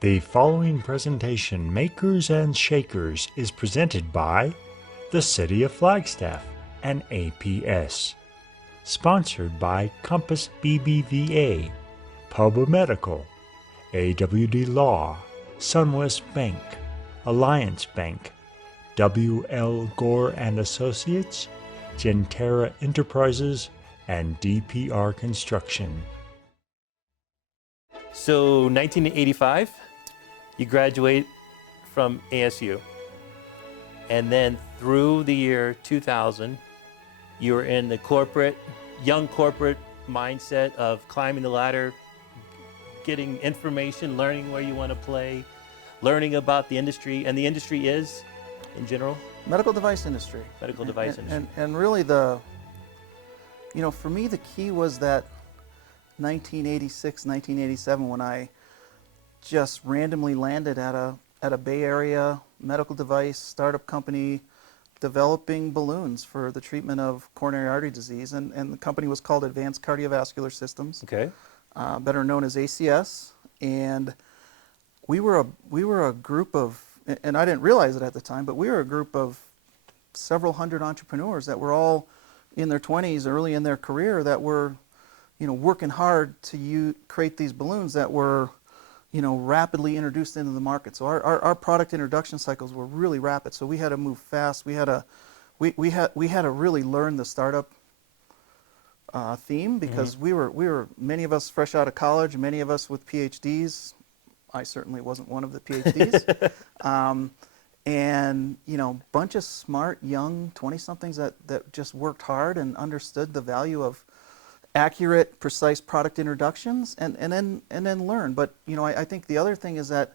The following presentation, Makers and Shakers, is presented by the City of Flagstaff and APS. Sponsored by Compass BBVA, Pub Medical, AWD Law, Sunwest Bank, Alliance Bank, W.L. Gore and Associates, Gentera Enterprises, and DPR Construction. So 1985, you graduate from ASU. And then through the year 2000, you were in the young corporate mindset of climbing the ladder, getting information, learning where you want to play, learning about the industry. And the industry is, in general? Medical device industry. Medical device industry. And really for me, the key was that 1986, 1987, when I just randomly landed at a Bay Area medical device startup company developing balloons for the treatment of coronary artery disease. And the company was called Advanced Cardiovascular Systems, Okay. Better known as ACS. And we were a group of, and I didn't realize it at the time, but we were a group of several hundred entrepreneurs that were all in their 20s, early in their career, that were working hard to create these balloons that were, rapidly introduced into the market. So our product introduction cycles were really rapid. So we had to move fast. We had to really learn the startup theme, because we were many of us fresh out of college, many of us with PhDs. I certainly wasn't one of the PhDs. And bunch of smart young 20-somethings that just worked hard and understood the value of accurate, precise product introductions, and then learn. But I think the other thing is that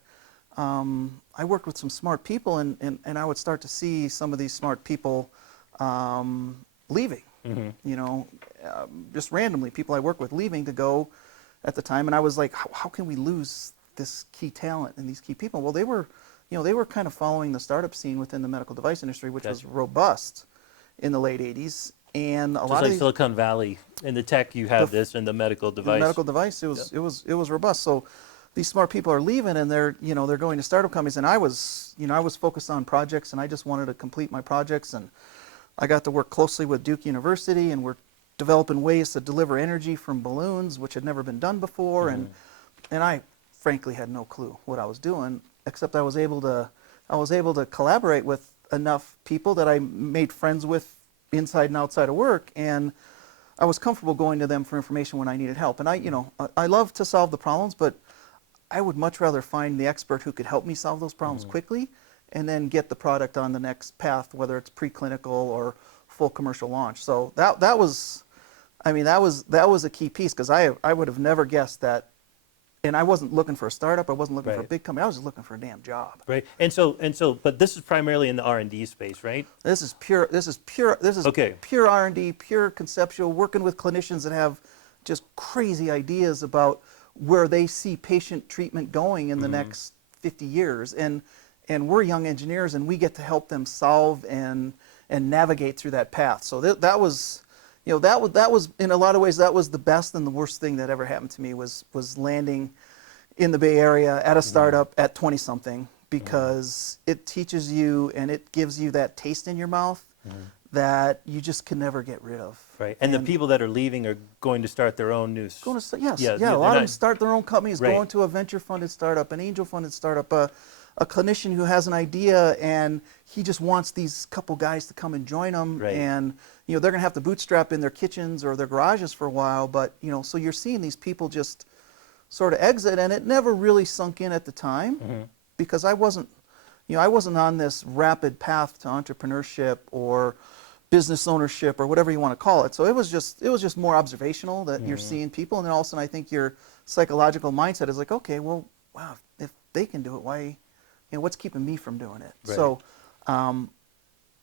I worked with some smart people, and I would start to see some of these smart people leaving. Just randomly, people I work with leaving to go at the time, and I was like, how can we lose this key talent and these key people? Well, they were kind of following the startup scene within the medical device industry, which was robust in the late 80s. And a lot like of Silicon Valley. In the tech, you have this. In the medical device. In the medical device, it was robust. So these smart people are leaving, and they're going to startup companies. And I was focused on projects, and I just wanted to complete my projects. And I got to work closely with Duke University, and we're developing ways to deliver energy from balloons, which had never been done before. And I frankly had no clue what I was doing, except I was able to collaborate with enough people that I made friends with inside and outside of work, and I was comfortable going to them for information when I needed help. And I love to solve the problems, but I would much rather find the expert who could help me solve those problems quickly, and then get the product on the next path, whether it's preclinical or full commercial launch. So that was a key piece, because I would have never guessed that. And I wasn't looking for a startup. I wasn't looking for a big company. I was just looking for a damn job. Right. And so, but this is primarily in the R&D space, right? This is pure R&D, pure conceptual, working with clinicians that have just crazy ideas about where they see patient treatment going in the next 50 years. And we're young engineers, and we get to help them solve and navigate through that path. So that was in a lot of ways, that was the best and the worst thing that ever happened to me, was landing in the Bay Area at a startup at 20-something, because it teaches you and it gives you that taste in your mouth that you just can never get rid of. Right. And the people that are leaving are going to start their own news. A lot of them start their own companies, going to a venture-funded startup, an angel-funded startup, a clinician who has an idea, and he just wants these couple guys to come and join him. And they're going to have to bootstrap in their kitchens or their garages for a while, but so you're seeing these people just sort of exit, and it never really sunk in at the time, because I wasn't on this rapid path to entrepreneurship or business ownership or whatever you want to call it. So it was just more observational that you're seeing people, and then all of a sudden I think your psychological mindset is like, okay, well, wow, if they can do it, why, what's keeping me from doing it? Right. So,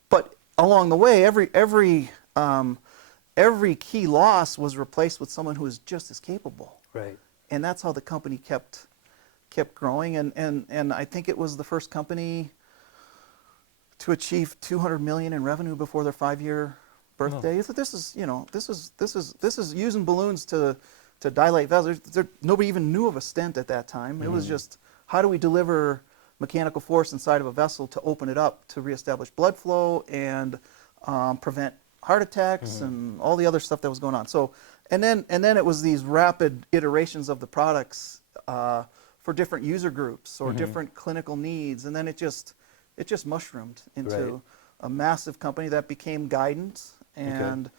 but along the way, every key loss was replaced with someone who was just as capable. Right. And that's how the company kept growing. And I think it was the first company to achieve $200 million in revenue before their 5-year birthday. So this is using balloons to dilate vessels. Nobody even knew of a stent at that time. It was just how do we deliver mechanical force inside of a vessel to open it up to reestablish blood flow and prevent heart attacks and all the other stuff that was going on. So, and then it was these rapid iterations of the products for different user groups or different clinical needs, and then it just mushroomed into a massive company that became Guidant and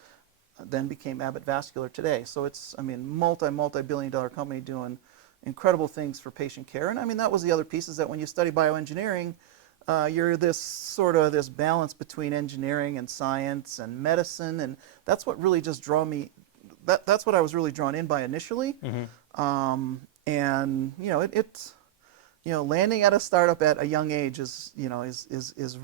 then became Abbott Vascular today. So it's, I mean, multi-billion-dollar company doing incredible things for patient care. And I mean, that was the other piece, is that when you study bioengineering, you're this balance between engineering and science and medicine, and that's what really just draw me. That's what I was really drawn in by initially. And it's landing at a startup at a young age is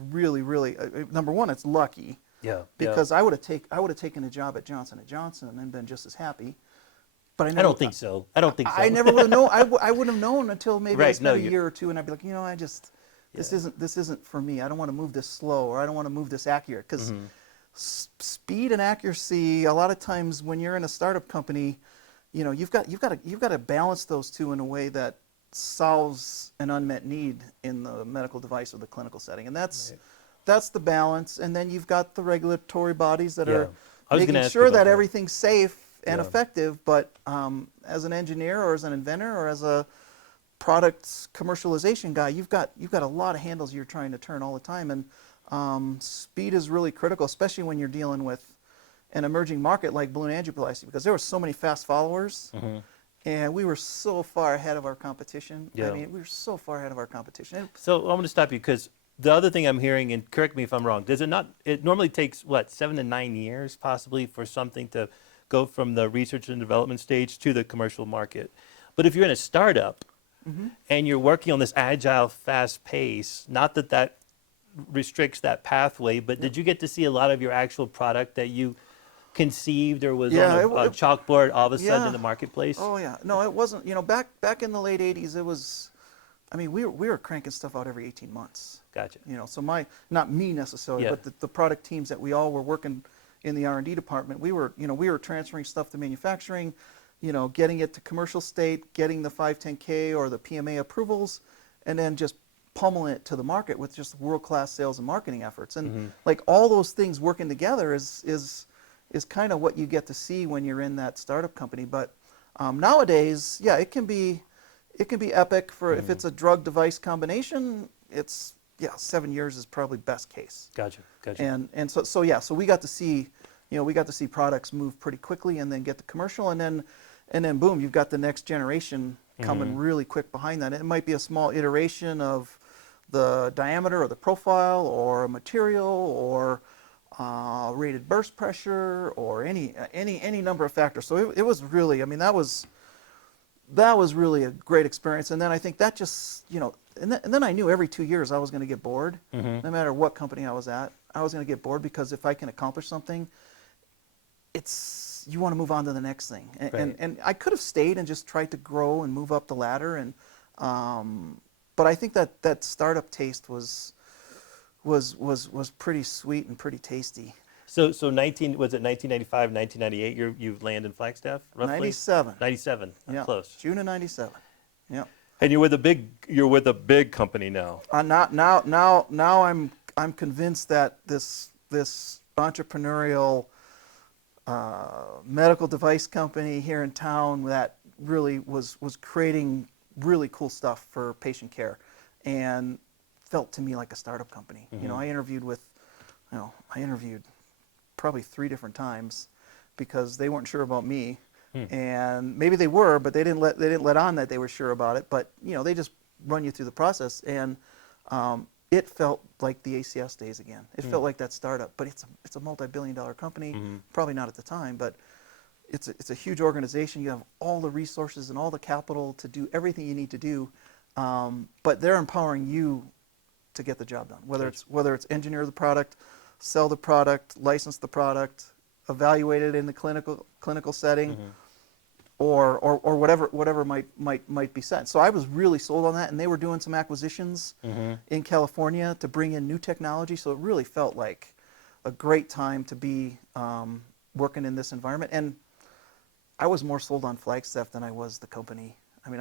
really number one, it's lucky. Yeah. Because I would have taken a job at Johnson & Johnson and been just as happy. But I don't think so. I don't think so. I never would have known. I wouldn't have known until maybe I spent a year or two, and I'd be like, this isn't for me. I don't want to move this slow, or I don't want to move this accurate. Because speed and accuracy, a lot of times when you're in a startup company, you've got to balance those two in a way that solves an unmet need in the medical device or the clinical setting, and that's the balance. And then you've got the regulatory bodies that are making sure that everything's safe and effective. But as an engineer or as an inventor or as a product commercialization guy, you've got a lot of handles you're trying to turn all the time, and speed is really critical, especially when you're dealing with an emerging market like balloon angioplasty, because there were so many fast followers. And we were so far ahead of our competition. I mean, we were so far ahead of our competition. So I'm going to stop you, because the other thing I'm hearing, and correct me if I'm wrong, does it not? It normally takes, 7 to 9 years possibly for something to go from the research and development stage to the commercial market. But if you're in a startup and you're working on this agile, fast pace, not that restricts that pathway, but did you get to see a lot of your actual product that you conceived or was on a chalkboard all of a sudden in the marketplace? Oh yeah, no, it wasn't. Back in the late '80s, it was. I mean, we were cranking stuff out every 18 months. Gotcha. So not me necessarily, but the product teams that we all were working in the R&D department, we were transferring stuff to manufacturing, getting it to commercial state, getting the 510K or the PMA approvals, and then just pummeling it to the market with just world-class sales and marketing efforts. And like all those things working together is kind of what you get to see when you're in that startup company. But nowadays, it can be epic for if it's a drug device combination. It's 7 years is probably best case. Gotcha. And so we got to see products move pretty quickly and then get to commercial, and then boom, you've got the next generation coming really quick behind that. It might be a small iteration of the diameter or the profile or a material or rated burst pressure or any number of factors. So it was really, I mean, that was really a great experience. And then I think that just, and then I knew every 2 years I was going to get bored. No matter what company I was at, I was going to get bored, because if I can accomplish something, you want to move on to the next thing. And I could have stayed and just tried to grow and move up the ladder. And but I think that startup taste was pretty sweet and pretty tasty. So was it 1995, 1998? You land in Flagstaff, roughly? 97. 97. Close. June of 97. Yeah. And you're with a big company now. Now I'm convinced that this entrepreneurial medical device company here in town that really was creating really cool stuff for patient care, and felt to me like a startup company. I interviewed probably 3 different times because they weren't sure about me. And maybe they were, but they didn't let on that they were sure about it. But they just run you through the process, and it felt like the ACS days again. It felt like that startup, but it's a multi-billion-dollar company. Probably not at the time, but it's a huge organization. You have all the resources and all the capital to do everything you need to do, but they're empowering you to get the job done. Whether it's engineer the product, sell the product, license the product, evaluate it in the clinical setting, or whatever might be said. So I was really sold on that, and they were doing some acquisitions in California to bring in new technology. So it really felt like a great time to be working in this environment. And I was more sold on Flagstaff than I was the company. I mean,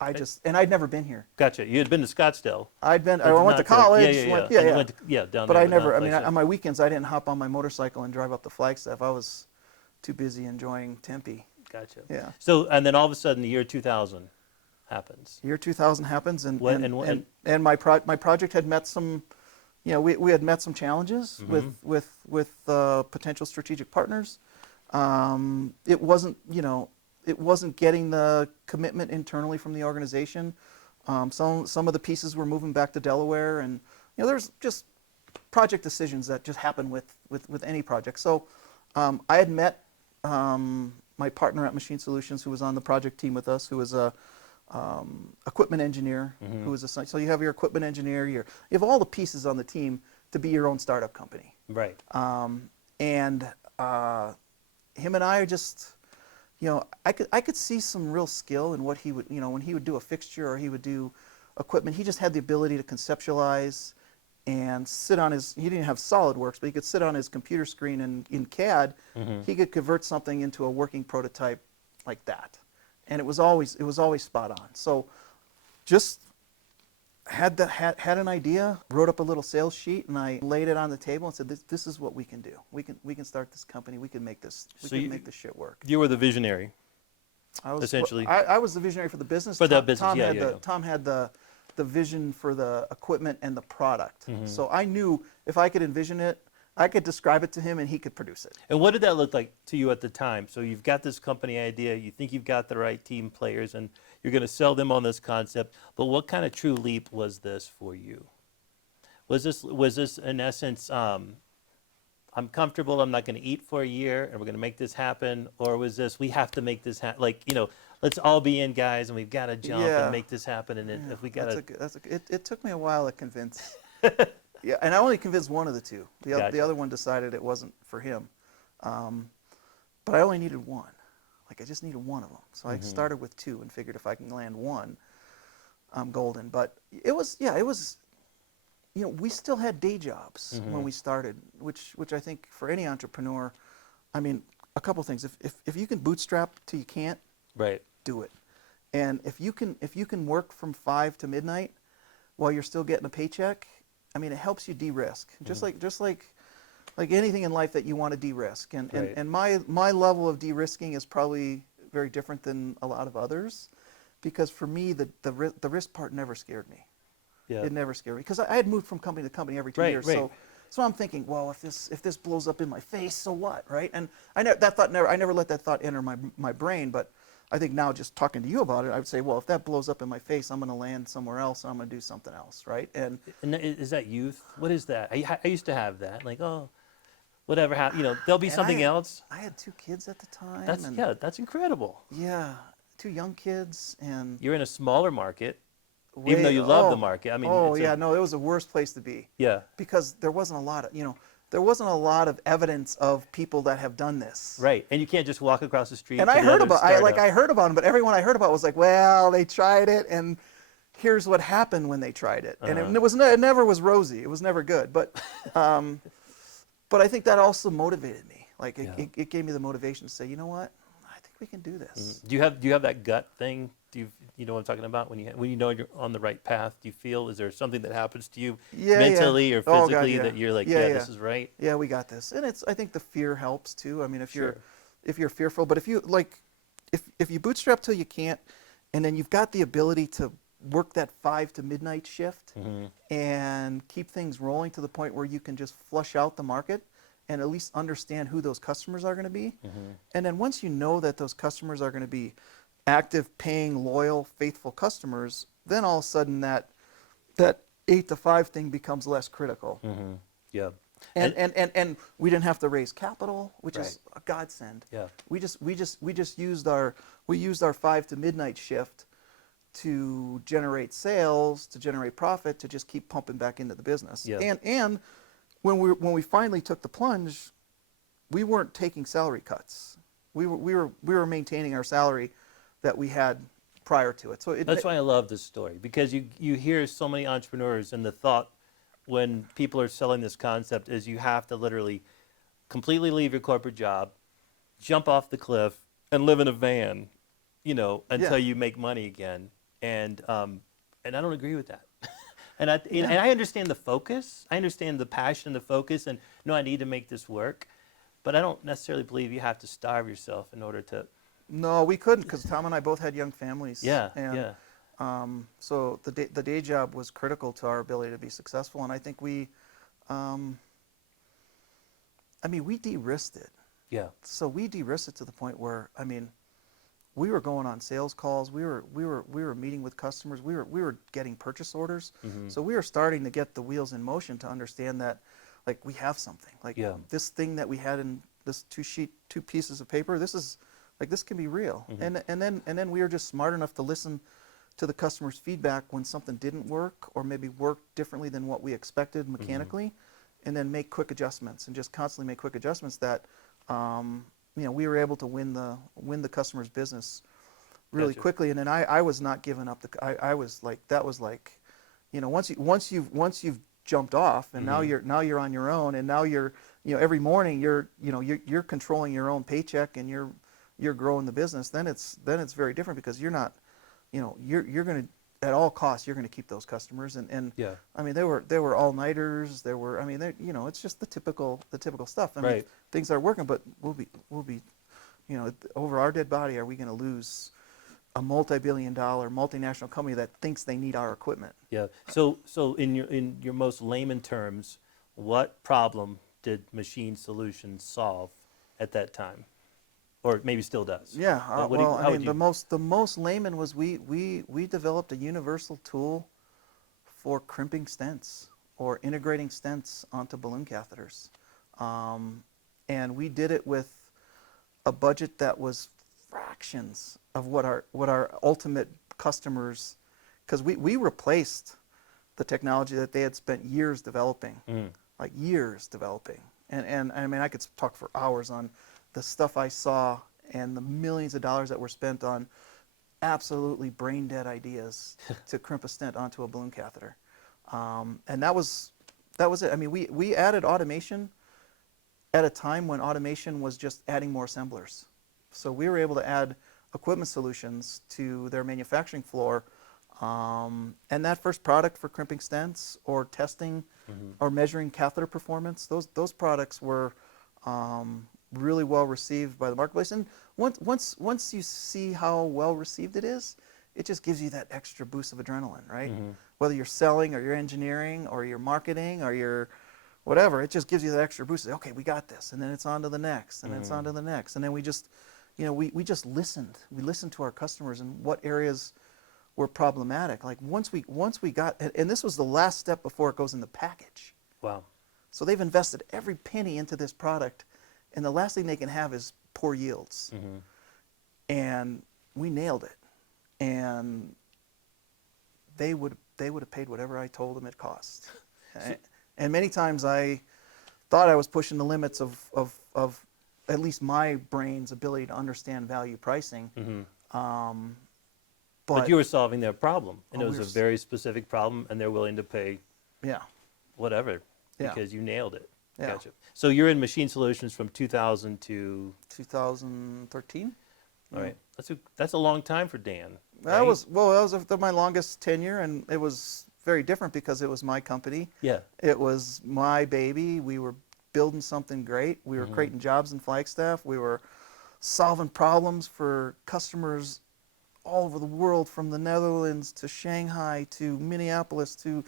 and I'd never been here. Gotcha. You had been to Scottsdale. I but went to not college. Yeah, Went, yeah. And you yeah. went down But there. I never, not I mean, Flagstaff. on my weekends, I didn't hop on my motorcycle and drive up to Flagstaff. I was too busy enjoying Tempe. Gotcha. Yeah. So, and then all of a sudden, the year 2000 happens. Year 2000 happens, and What- and, and- and my project had met some, we had met some challenges with potential strategic partners. It wasn't, it wasn't getting the commitment internally from the organization. Some of the pieces were moving back to Delaware, and there's just project decisions that just happen with any project. So I had met my partner at Machine Solutions, who was on the project team with us, who was a equipment engineer, who was so you have your equipment engineer, you have all the pieces on the team to be your own startup company. Right. And him and I just, I could see some real skill in what he would, when he would do a fixture or he would do equipment. He just had the ability to conceptualize and sit on he didn't have SolidWorks, but he could sit on his computer screen and in CAD, he could convert something into a working prototype like that. And it was always spot on. So just had an idea, wrote up a little sales sheet, and I laid it on the table and said, this is what we can do. We can start this company. We can make this. Make this shit work. You were the visionary. Essentially. I was the visionary for the business. For the business, Tom had the vision for the equipment and the product. So I knew if I could envision it, I could describe it to him and he could produce it. And what did that look like to you at the time? So you've got this company idea, you think you've got the right team players, and you're going to sell them on this concept. But what kind of true leap was this for you? Was this in essence, I'm comfortable, I'm not going to eat for a year, and we're going to make this happen? Or was this, we have to make this happen? Like, let's all be in, guys, and we've got to jump and make this happen. And if we got to... It took me a while to convince. Yeah, and I only convinced one of the two. The other one decided it wasn't for him. But I only needed one. Like, I just needed one of them. So I started with two and figured if I can land one, I'm golden. But it was, we still had day jobs when we started, which I think for any entrepreneur, I mean, a couple things. If you can bootstrap till you can't, right, do it. And if you can work from 5 to midnight while you're still getting a paycheck, I mean, it helps you de-risk. Just like anything in life that you want to de-risk. And my level of de-risking is probably very different than a lot of others, because for me the risk part never scared me. Yeah. It never scared me because I had moved from company to company every 2 years. Right. So I'm thinking, well, if this blows up in my face, so what, right? And I never let that thought enter my brain, but I think now just talking to you about it, I would say, well, if that blows up in my face, I'm going to land somewhere else and I'm going to do something else, right? And is that youth? What is that? I used to have that. Like, oh, whatever happened, there'll be something else. I had 2 kids at the time. That's incredible. Yeah, 2 young kids, and you're in a smaller market, even though you love the market. I mean, it was the worst place to be. Yeah, because there wasn't a lot of there wasn't a lot of evidence of people that have done this. Right, and you can't just walk across the street. And I heard about them, but everyone I heard about was like, well, they tried it, and here's what happened when they tried it, and it never was rosy. It was never good, but I think that also motivated me. Like it gave me the motivation to say, you know what, I think we can do this. Do you have that gut thing? You know what I'm talking about? When you know you're on the right path, do you feel, is there something that happens to you mentally or physically that you're like, this is right? Yeah, we got this. And I think the fear helps too. I mean, if you're fearful, but if you bootstrap till you can't, and then you've got the ability to work that 5 to midnight shift and keep things rolling to the point where you can just flush out the market and at least understand who those customers are going to be. And then once you know that those customers are going to be active, paying, loyal, faithful customers, then all of a sudden that 8 to 5 thing becomes less critical. Yeah. And we didn't have to raise capital, which is a godsend. Yeah. We just used our 5 to midnight shift to generate sales, to generate profit, to just keep pumping back into the business. Yeah. And when we finally took the plunge, we weren't taking salary cuts. We were maintaining our salary that we had prior to it. So that's why I love this story, because you hear so many entrepreneurs, and the thought when people are selling this concept is you have to literally completely leave your corporate job, jump off the cliff, and live in a van, until you make money again. and I don't agree with that. And I understand the focus. I understand the passion, the focus, and no, I need to make this work. But I don't necessarily believe you have to starve yourself in order to. No, we couldn't because Tom and I both had young families. Yeah, And yeah. so the day job was critical to our ability to be successful, and I think we, we de-risked it. Yeah. So we de-risked it to the point where, we were going on sales calls. We were meeting with customers. We were getting purchase orders. Mm-hmm. So we were starting to get the wheels in motion to understand that, like, we have something. Like, this thing that we had in this two pieces of paper. This can be real. Mm-hmm. And then we were just smart enough to listen to the customer's feedback when something didn't work or maybe worked differently than what we expected mechanically, and then make quick adjustments and just constantly make quick adjustments that. We were able to win the customer's business really Gotcha. quickly, and then I was not giving up. I was like, that was like, once you've jumped off, and now you're on your own, and now you're every morning you're controlling your own paycheck, and you're growing the business. Then it's very different because you're not, you're going to, at all costs, you're going to keep those customers, and Yeah. there were all-nighters, it's just the typical stuff. Right. Things are working, but we'll be, over our dead body, are we going to lose a multi-billion-dollar multinational company that thinks they need our equipment? Yeah. So in your most layman terms, what problem did Machine Solutions solve at that time, or maybe still does? Yeah. The The most layman was we developed a universal tool for crimping stents or integrating stents onto balloon catheters, and we did it with a budget that was fractions of what our ultimate customers, because we replaced the technology that they had spent years developing, like years developing, and I could talk for hours on the stuff I saw and the millions of dollars that were spent on absolutely brain dead ideas to crimp a stent onto a balloon catheter, and that was it. We added automation at a time when automation was just adding more assemblers. So we were able to add equipment solutions to their manufacturing floor, and that first product for crimping stents or testing or measuring catheter performance, those products were really well received by the marketplace. And once you see how well received it is, it just gives you that extra boost of adrenaline, right? Whether you're selling or you're engineering or you're marketing or you're whatever, it just gives you that extra boost. Okay, we got this, and then it's on to the next, and then it's on to the next, and then we just, we just listened. We listened to our customers and what areas were problematic. Like once we got, and this was the last step before it goes in the package. Wow. So they've invested every penny into this product, and the last thing they can have is poor yields. And we nailed it, and they would have paid whatever I told them it cost. And many times I thought I was pushing the limits of at least my brain's ability to understand value pricing. But you were solving their problem, and it was we a were very specific problem, and they're willing to pay whatever because you nailed it. Yeah. Gotcha. So you're in Machine Solutions from 2000 to 2013. all right. That's a long time for Dan. That right? was my longest tenure, and it was very different because it was my company. Yeah. It was my baby. We were building something great. We were creating jobs in Flagstaff. We were solving problems for customers all over the world, from the Netherlands to Shanghai to Minneapolis to,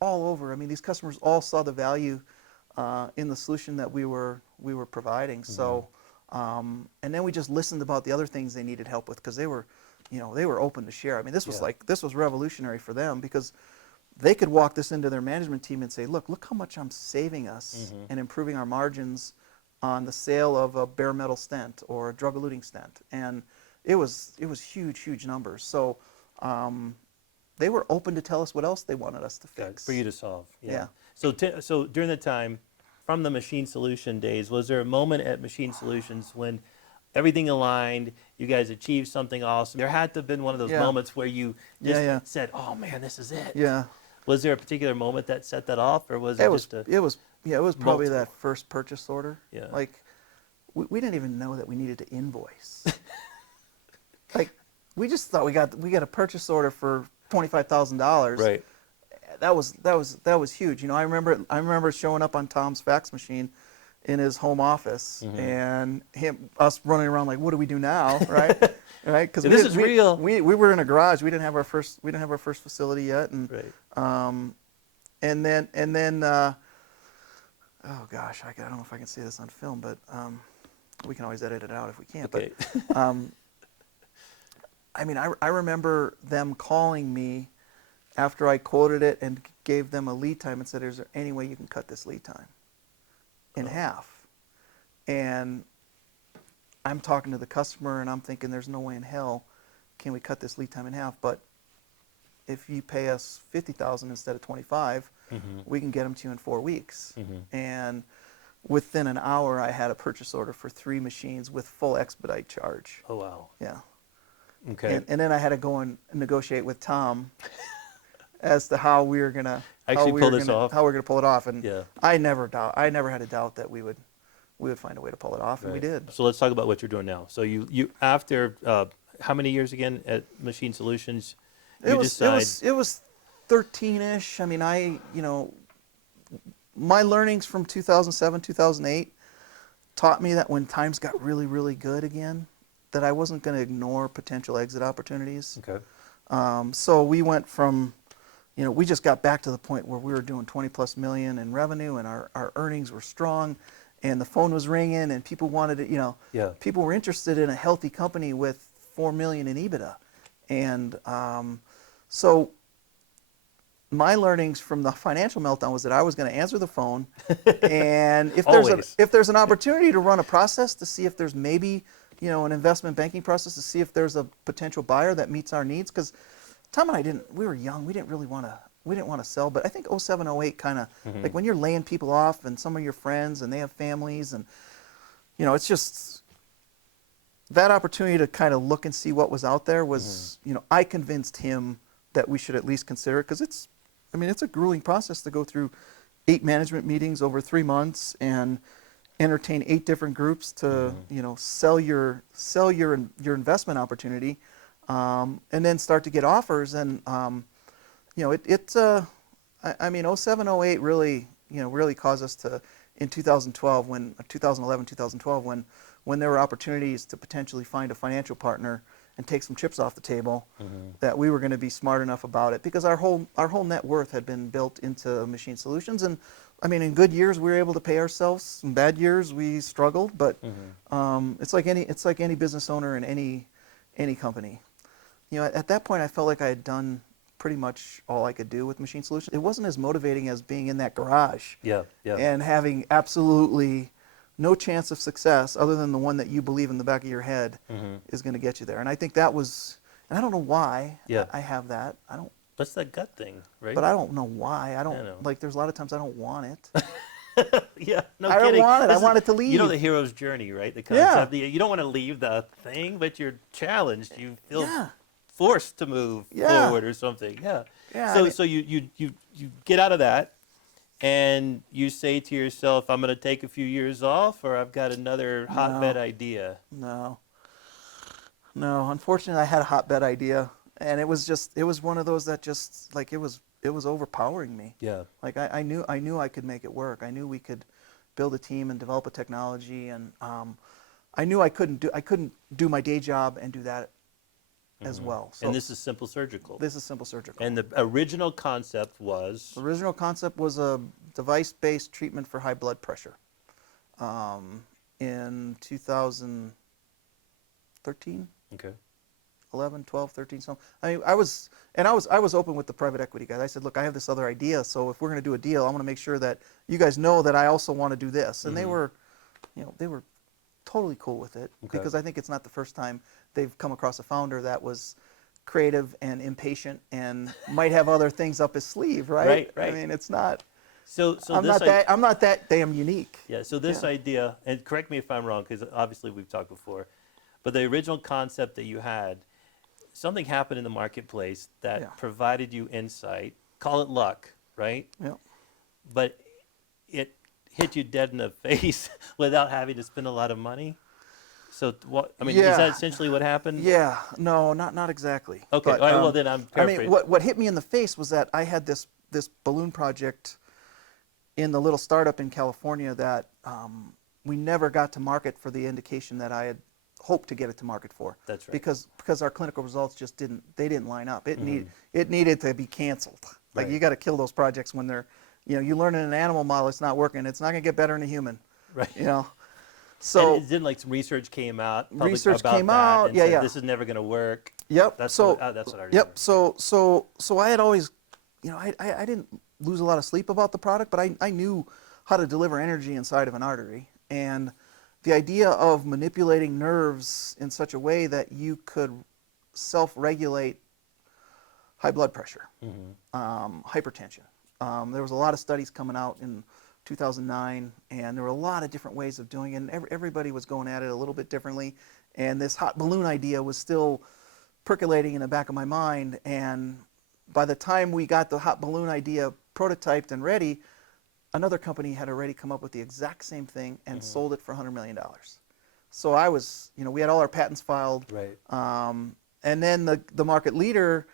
all over. These customers all saw the value in the solution that we were providing. So, and then we just listened about the other things they needed help with, because they were open to share. This was revolutionary for them, because they could walk this into their management team and say, look how much I'm saving us and improving our margins on the sale of a bare metal stent or a drug-eluting stent. And it was huge numbers. So they were open to tell us what else they wanted us to fix. For you to solve. Yeah. So during the time, from the Machine Solution days, was there a moment at Machine Solutions when everything aligned, you guys achieved something awesome? There had to have been one of those moments where you just said, oh man, this is it. Yeah. Was there a particular moment that set that off, or was it just a... It was probably multiple? that first purchase order. Yeah. Like, we didn't even know that we needed to invoice. Like, we just thought we got a purchase order for $25,000. Right. That was huge. You know, I remember showing up on Tom's fax machine in his home office, and us running around like, what do we do now, right? Right? Because this is real. We were in a garage. We didn't have our first facility yet, and Right. and then oh gosh, I don't know if I can say this on film, but we can always edit it out if we can't. Okay. But I mean, I remember them calling me after I quoted it and gave them a lead time and said, "Is there any way you can cut this lead time in half?" And I'm talking to the customer, and I'm thinking, "There's no way in hell can we cut this lead time in half." But if you pay us $50,000 instead of 25, we can get them to you in 4 weeks. And within an hour, I had a purchase order for 3 machines with full expedite charge. Oh, wow. Yeah. Okay. And then I had to go and negotiate with Tom as to how we were gonna Actually pull this off? How we're gonna pull it off. And Yeah. I never had a doubt that we would find a way to pull it off, and we Right. did. So let's talk about what you're doing now. So you after how many years again at Machine Solutions? It was 13-ish. I mean, my learnings from 2007, 2008 taught me that when times got really, really good again, that I wasn't going to ignore potential exit opportunities. Okay. So we went from, we just got back to the point where we were doing 20+ million in revenue, and our earnings were strong, and the phone was ringing, and people wanted it, Yeah. people were interested in a healthy company with 4 million in EBITDA. And so my learnings from the financial meltdown was that I was going to answer the phone, and if there's an opportunity to run a process to see if there's maybe an investment banking process to see if there's a potential buyer that meets our needs, because Tom and I we were young, we didn't want to sell, but I think 07, 08 kind of like when you're laying people off and some of your friends and they have families, and it's just that opportunity to kind of look and see what was out there was, I convinced him that we should at least consider it, because it's a grueling process to go through 8 management meetings over 3 months and entertain 8 different groups to, sell your investment opportunity, and then start to get offers. And, 07, 08 really caused us to, in 2012, 2011, 2012, when there were opportunities to potentially find a financial partner and take some chips off the table, that we were going to be smart enough about it, because our whole net worth had been built into Machine Solutions. And in good years we were able to pay ourselves. In bad years we struggled, but it's like any business owner in any company. At that point I felt like I had done pretty much all I could do with Machine Solutions. It wasn't as motivating as being in that garage and having absolutely no chance of success other than the one that you believe in the back of your head is going to get you there. And I think that was, and I don't know why I have that. I don't. That's that gut thing, right? But I don't know why. I don't know. like. There's a lot of times I don't want it. Yeah, no I kidding. don't want it. This I want it to leave. The hero's journey, right? The concept. You don't want to leave the thing, but you're challenged. You feel forced to move forward or something. Yeah. Yeah. So you get out of that, and you say to yourself, I'm going to take a few years off, or I've got another hotbed idea. No. Unfortunately, I had a hotbed idea, and it was one of those that just like it was overpowering me. Yeah. Like I knew I could make it work. I knew we could build a team and develop a technology, and I knew I couldn't do my day job and do that as well. So And this is Simple Surgical. This is Simple Surgical. And the original concept was? The original concept was a device-based treatment for high blood pressure. In 2013. Okay. 11, 12, 13, so I was open with the private equity guys. I said, look, I have this other idea, so if we're going to do a deal, I want to make sure that you guys know that I also want to do this. And they were totally cool with it, because I think it's not the first time they've come across a founder that was creative and impatient and might have other things up his sleeve, right? Right. It's not. So I'm not that damn unique. Yeah. So this idea, and correct me if I'm wrong, because obviously we've talked before, but the original concept that you had, something happened in the marketplace that provided you insight. Call it luck, right? Yeah. But it hit you dead in the face without having to spend a lot of money. So what? I mean, Yeah. is that essentially what happened? Yeah, no, not exactly. Okay. But, All right, well, then I'm I mean, paraphrasing. what hit me in the face was that I had this balloon project in the little startup in California that we never got to market for the indication that I had hoped to get it to market for. That's right. Because our clinical results just didn't line up. It needed to be canceled. Like, Right. you got to kill those projects when they're, you learn in an animal model it's not working. It's not going to get better in a human. Right. So and then like some research came out public research about came that out. and Yeah, said, yeah. this is never going to work. Yep. That's so that's what I remember. Yep. So I had always, I didn't lose a lot of sleep about the product, but I knew how to deliver energy inside of an artery, and the idea of manipulating nerves in such a way that you could self-regulate high blood pressure, hypertension. There was a lot of studies coming out in 2009, and there were a lot of different ways of doing it, and everybody was going at it a little bit differently, and this hot balloon idea was still percolating in the back of my mind, and by the time we got the hot balloon idea prototyped and ready, another company had already come up with the exact same thing and sold it for $100 million. So I was, we had all our patents filed. Right. And then the market leader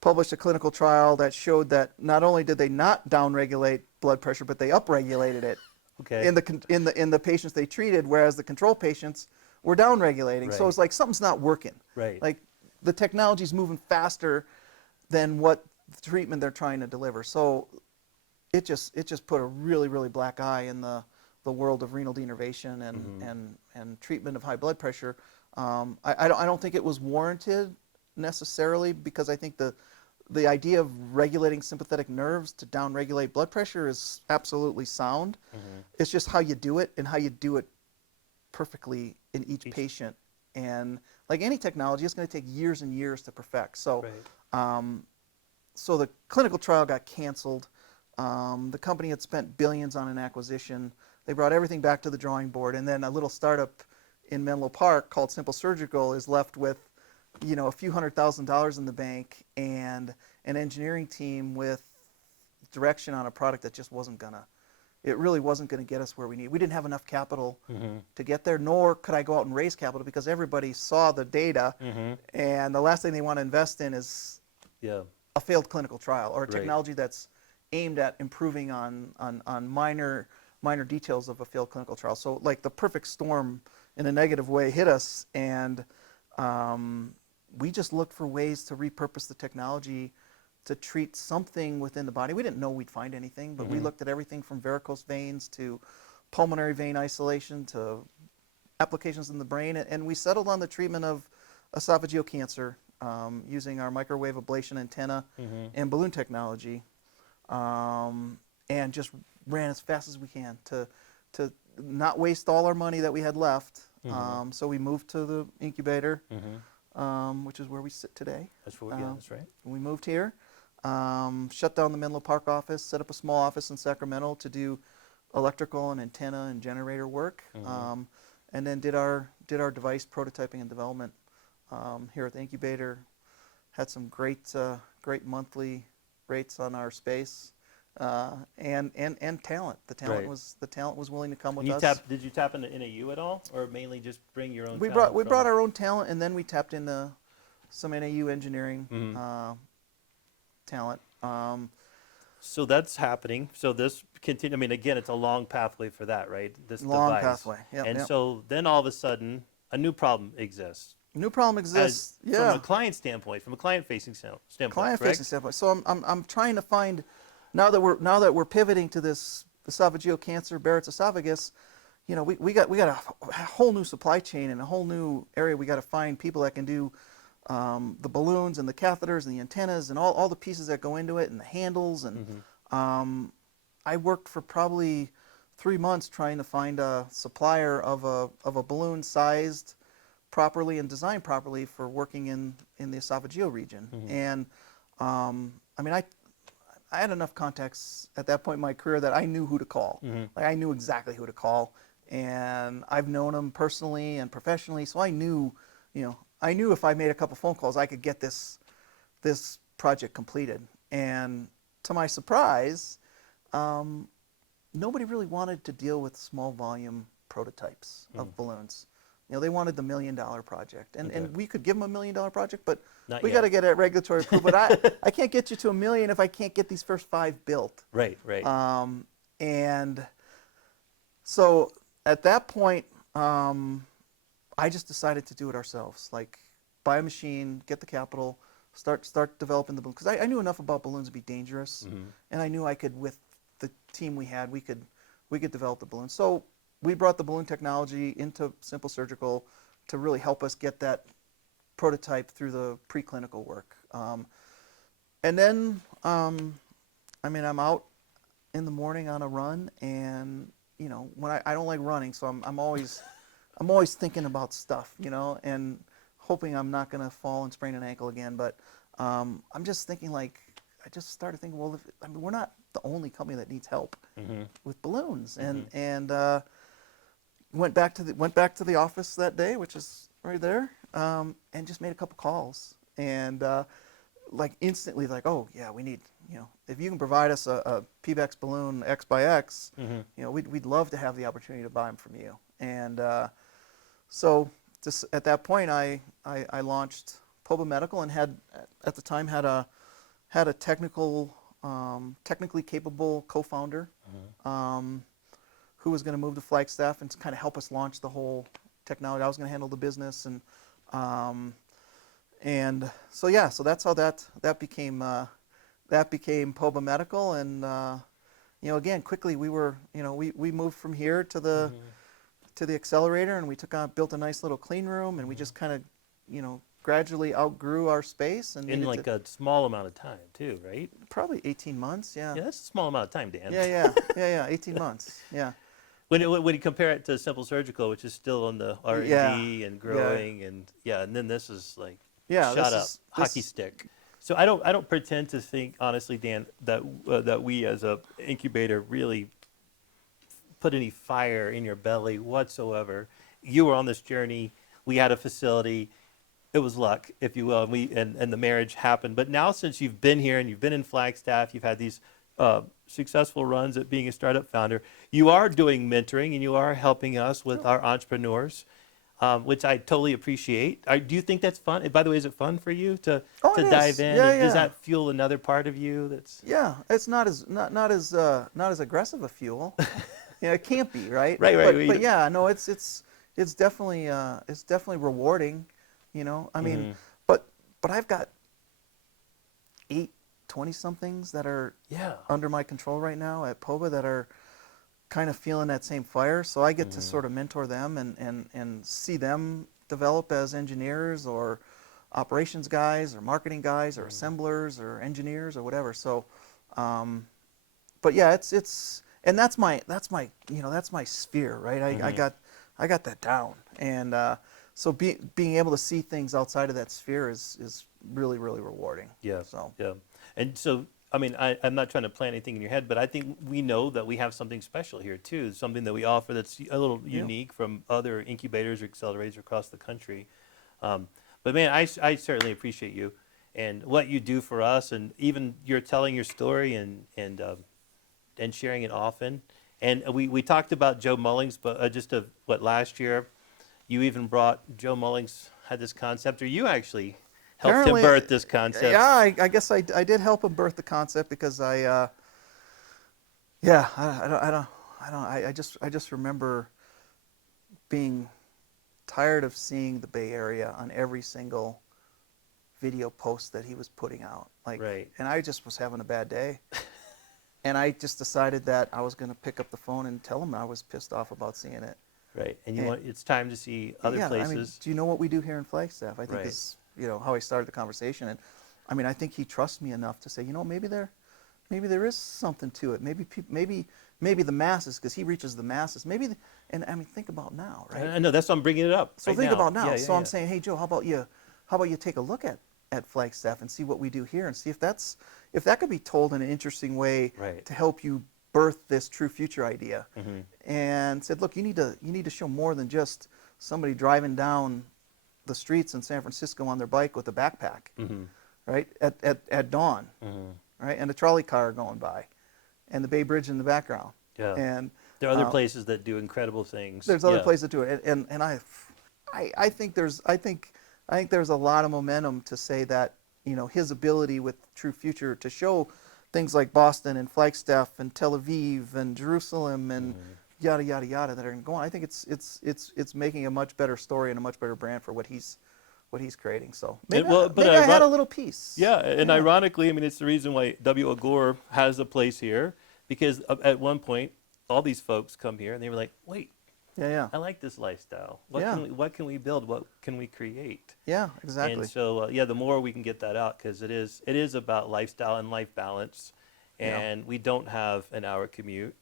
published a clinical trial that showed that not only did they not downregulate blood pressure, but they upregulated it Okay. in the patients they treated, whereas the control patients were downregulating. So Right. it's like something's not working. Right. Like, the technology's moving faster than what the treatment they're trying to deliver. So it just put a really, really black eye in the world of renal denervation and treatment of high blood pressure. I don't think it was warranted necessarily, because I think the idea of regulating sympathetic nerves to downregulate blood pressure is absolutely sound. It's just how you do it and how you do it perfectly in each patient. And like any technology, it's going to take years and years to perfect. So, Right. so the clinical trial got canceled. The company had spent billions on an acquisition. They brought everything back to the drawing board, and then a little startup in Menlo Park called Simple Surgical is left with, a few $100,000 in the bank and an engineering team with direction on a product that just it really wasn't gonna get us where we need. We didn't have enough capital to get there, nor could I go out and raise capital, because everybody saw the data, and the last thing they want to invest in is Yeah. a failed clinical trial or a Right. technology that's aimed at improving on minor details of a failed clinical trial. So, like, the perfect storm in a negative way hit us, and we just looked for ways to repurpose the technology to treat something within the body. We didn't know we'd find anything, but we looked at everything from varicose veins to pulmonary vein isolation to applications in the brain, and we settled on the treatment of esophageal cancer using our microwave ablation antenna and balloon technology, and just ran as fast as we can to not waste all our money that we had left. So we moved to the incubator, which is where we sit today. That's what. Yeah, that's right. We moved here, shut down the Menlo Park office, set up a small office in Sacramento to do electrical and antenna and generator work, and then did our device prototyping and development here at the incubator. Had some great monthly rates on our space, and talent. The talent Right. was willing to come with And us. did you tap into NAU at all, or mainly just bring your own? We talent brought our own talent, and then we tapped into some NAU engineering talent. So that's happening. So this continue. I mean, again, it's a long pathway for that, right? This Long device. pathway. Yep, And yep. so then all of a sudden, a new problem exists. New problem exists. From a client standpoint, from a client-facing standpoint. Client-facing correct? standpoint. So I'm trying to find, now that we're pivoting to this esophageal cancer, Barrett's esophagus, we got a whole new supply chain and a whole new area. We got to find people that can do the balloons and the catheters and the antennas and all the pieces that go into it and the handles. And I worked for probably 3 months trying to find a supplier of a balloon sized properly and designed properly for working in the esophageal region. And I mean, I had enough contacts at that point in my career that I knew who to call. Like, I knew exactly who to call, and I've known them personally and professionally, so I knew if I made a couple phone calls, I could get this project completed. And to my surprise, nobody really wanted to deal with small volume prototypes of balloons. They wanted the $1 million project, and we could give them a $1 million project, but Not we yet. got to get it regulatory approved. But I can't get you to $1 million if I can't get these first 5 built. Right. And so at that point, I just decided to do it ourselves. Like, buy a machine, get the capital, start developing the balloon. Because I knew enough about balloons to be dangerous, and I knew I could, with the team we had, we could develop the balloon. So we brought the balloon technology into Simple Surgical to really help us get that prototype through the preclinical work. And then, I'm out in the morning on a run, and when I don't like running, so I'm always thinking about stuff, and hoping I'm not going to fall and sprain an ankle again. But I'm just thinking, like, I just started thinking, well, we're not the only company that needs help with balloons, and went back to the office that day, which is right there, and just made a couple calls, and like instantly, like, oh yeah, we need, if you can provide us a PVEX balloon X by X, we'd love to have the opportunity to buy them from you. And so just at that point, I launched Poba Medical, and at the time had a technically capable co-founder who was going to move to Flagstaff and kind of help us launch the whole technology. I was going to handle the business, and so yeah, so that's how that became Poba Medical. And again, quickly we moved from here to the accelerator, and we built a nice little clean room, and we just kind of gradually outgrew our space, and In like a small amount of time too, right? probably 18 months. Yeah. Yeah, that's a small amount of time, Dan. Yeah. 18 months. Yeah. When you compare it to Simple Surgical, which is still on the R&D and growing, and then this is like shot up hockey stick. So I don't pretend to think, honestly, Dan, that we as a incubator really put any fire in your belly whatsoever. You were on this journey. We had a facility. It was luck, if you will, and the marriage happened. But now, since you've been here and you've been in Flagstaff, you've had these successful runs at being a startup founder, you are doing mentoring and you are helping us with our entrepreneurs, which I totally appreciate. Do you think that's fun? By the way, is it fun for you to dive in? Does that fuel another part of you? It's not as aggressive a fuel. It can't be, right? Right. But yeah, no, it's definitely rewarding. But I've got 8 20-somethings that are under my control right now at Poba that are kind of feeling that same fire. So I get to sort of mentor them and see them develop as engineers or operations guys or marketing guys or assemblers or engineers or whatever. So, but yeah, it's and that's my sphere, right? I got that down, and so being able to see things outside of that sphere is really, really rewarding. Yeah. So. Yeah. And so, I'm not trying to plant anything in your head, but I think we know that we have something special here too, something that we offer that's a little unique from other incubators or accelerators across the country. But man, I certainly appreciate you and what you do for us, and even you're telling your story and sharing it often. And we talked about Joe Mullings, but last year, you even brought Joe Mullings had this concept, or you actually helped him birth this concept. Yeah, I guess I did help him birth the concept because I just remember being tired of seeing the Bay Area on every single video post that he was putting out. And I just was having a bad day. And I just decided that I was going to pick up the phone and tell him I was pissed off about seeing it. Right. And it's time to see other places. Do you know what we do here in Flagstaff? I think is how I started the conversation. And I think he trusts me enough to say, maybe there is something to it. Maybe the masses, because he reaches the masses. Think about now, right? I know, that's why I'm bringing it up. So think about now. I'm saying, hey Joe, how about you take a look at Flagstaff and see what we do here, and see if that could be told in an interesting way to help you birth this true future idea. And said, look, you need to show more than just somebody driving down the streets in San Francisco on their bike with a backpack, right, at dawn, right, and a trolley car going by, and the Bay Bridge in the background. Yeah. And there are other places that do incredible things. There's other places that do it, and I think there's a lot of momentum to say that, you know, his ability with True Future to show things like Boston and Flagstaff and Tel Aviv and Jerusalem and yada yada yada that are going to go on. I think it's making a much better story and a much better brand for what he's creating. So maybe, maybe I had a little piece. Yeah, and ironically, I mean, it's the reason why W.O. Gore has a place here, because at one point, all these folks come here and they were like, wait, Yeah. I like this lifestyle. What can we build? What can we create? Yeah, exactly. And so, the more we can get that out, because it is about lifestyle and life balance, and we don't have an hour commute.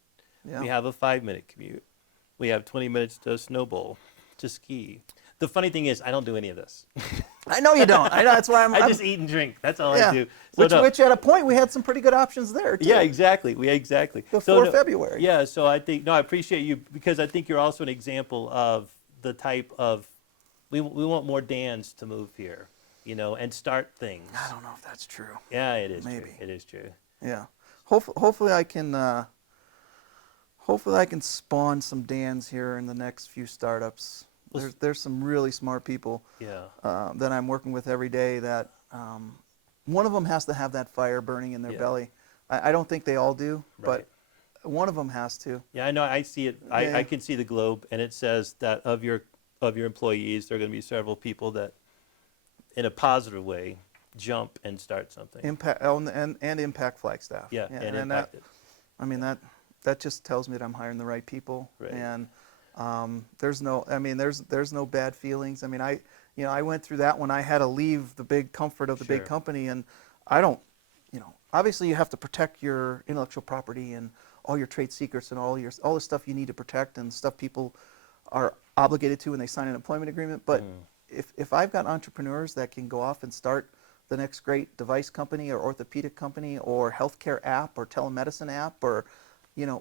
Yeah. We have a 5-minute commute. We have 20 minutes to snowball, to ski. The funny thing is, I don't do any of this. I know you don't. I know, that's why I just eat and drink. That's all I do. So which at a point we had some pretty good options there too. Yeah, exactly. Exactly. Before February. Yeah, so I think, I appreciate you, because I think you're also an example of the type of, we want more Dans to move here, you know, and start things. I don't know if that's true. Yeah, it is Maybe. true. It is true. Yeah. Hopefully I can spawn some Dans here in the next few startups. There's some really smart people that I'm working with every day that one of them has to have that fire burning in their belly. I don't think they all do, but one of them has to. Yeah, I know. I see it. I can see the globe, and it says that of your employees, there are going to be several people that, in a positive way, jump and start something. Impact and impact Flagstaff. Yeah, and impact it. I mean that just tells me that I'm hiring the right people. Right. And there's no bad feelings. I mean, I went through that when I had to leave the big comfort of the big company, and I don't, obviously you have to protect your intellectual property and all your trade secrets and all the stuff you need to protect and stuff people are obligated to when they sign an employment agreement. But if I've got entrepreneurs that can go off and start the next great device company or orthopedic company or healthcare app or telemedicine app or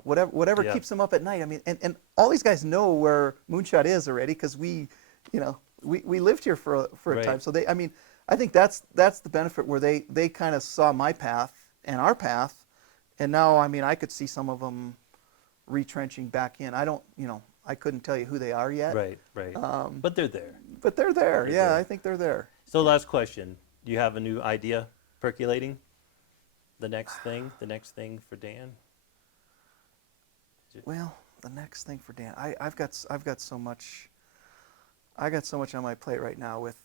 whatever keeps them up at night. I mean, and all these guys know where Moonshot is already because we lived here for a time. So I think that's the benefit where they kind of saw my path and our path, and now I could see some of them retrenching back in. I couldn't tell you who they are yet. Right. But they're there. But they're there. Yeah, I think they're there. So last question: do you have a new idea percolating? The next thing for Dan. Well, the next thing for Dan, I've got so much on my plate right now with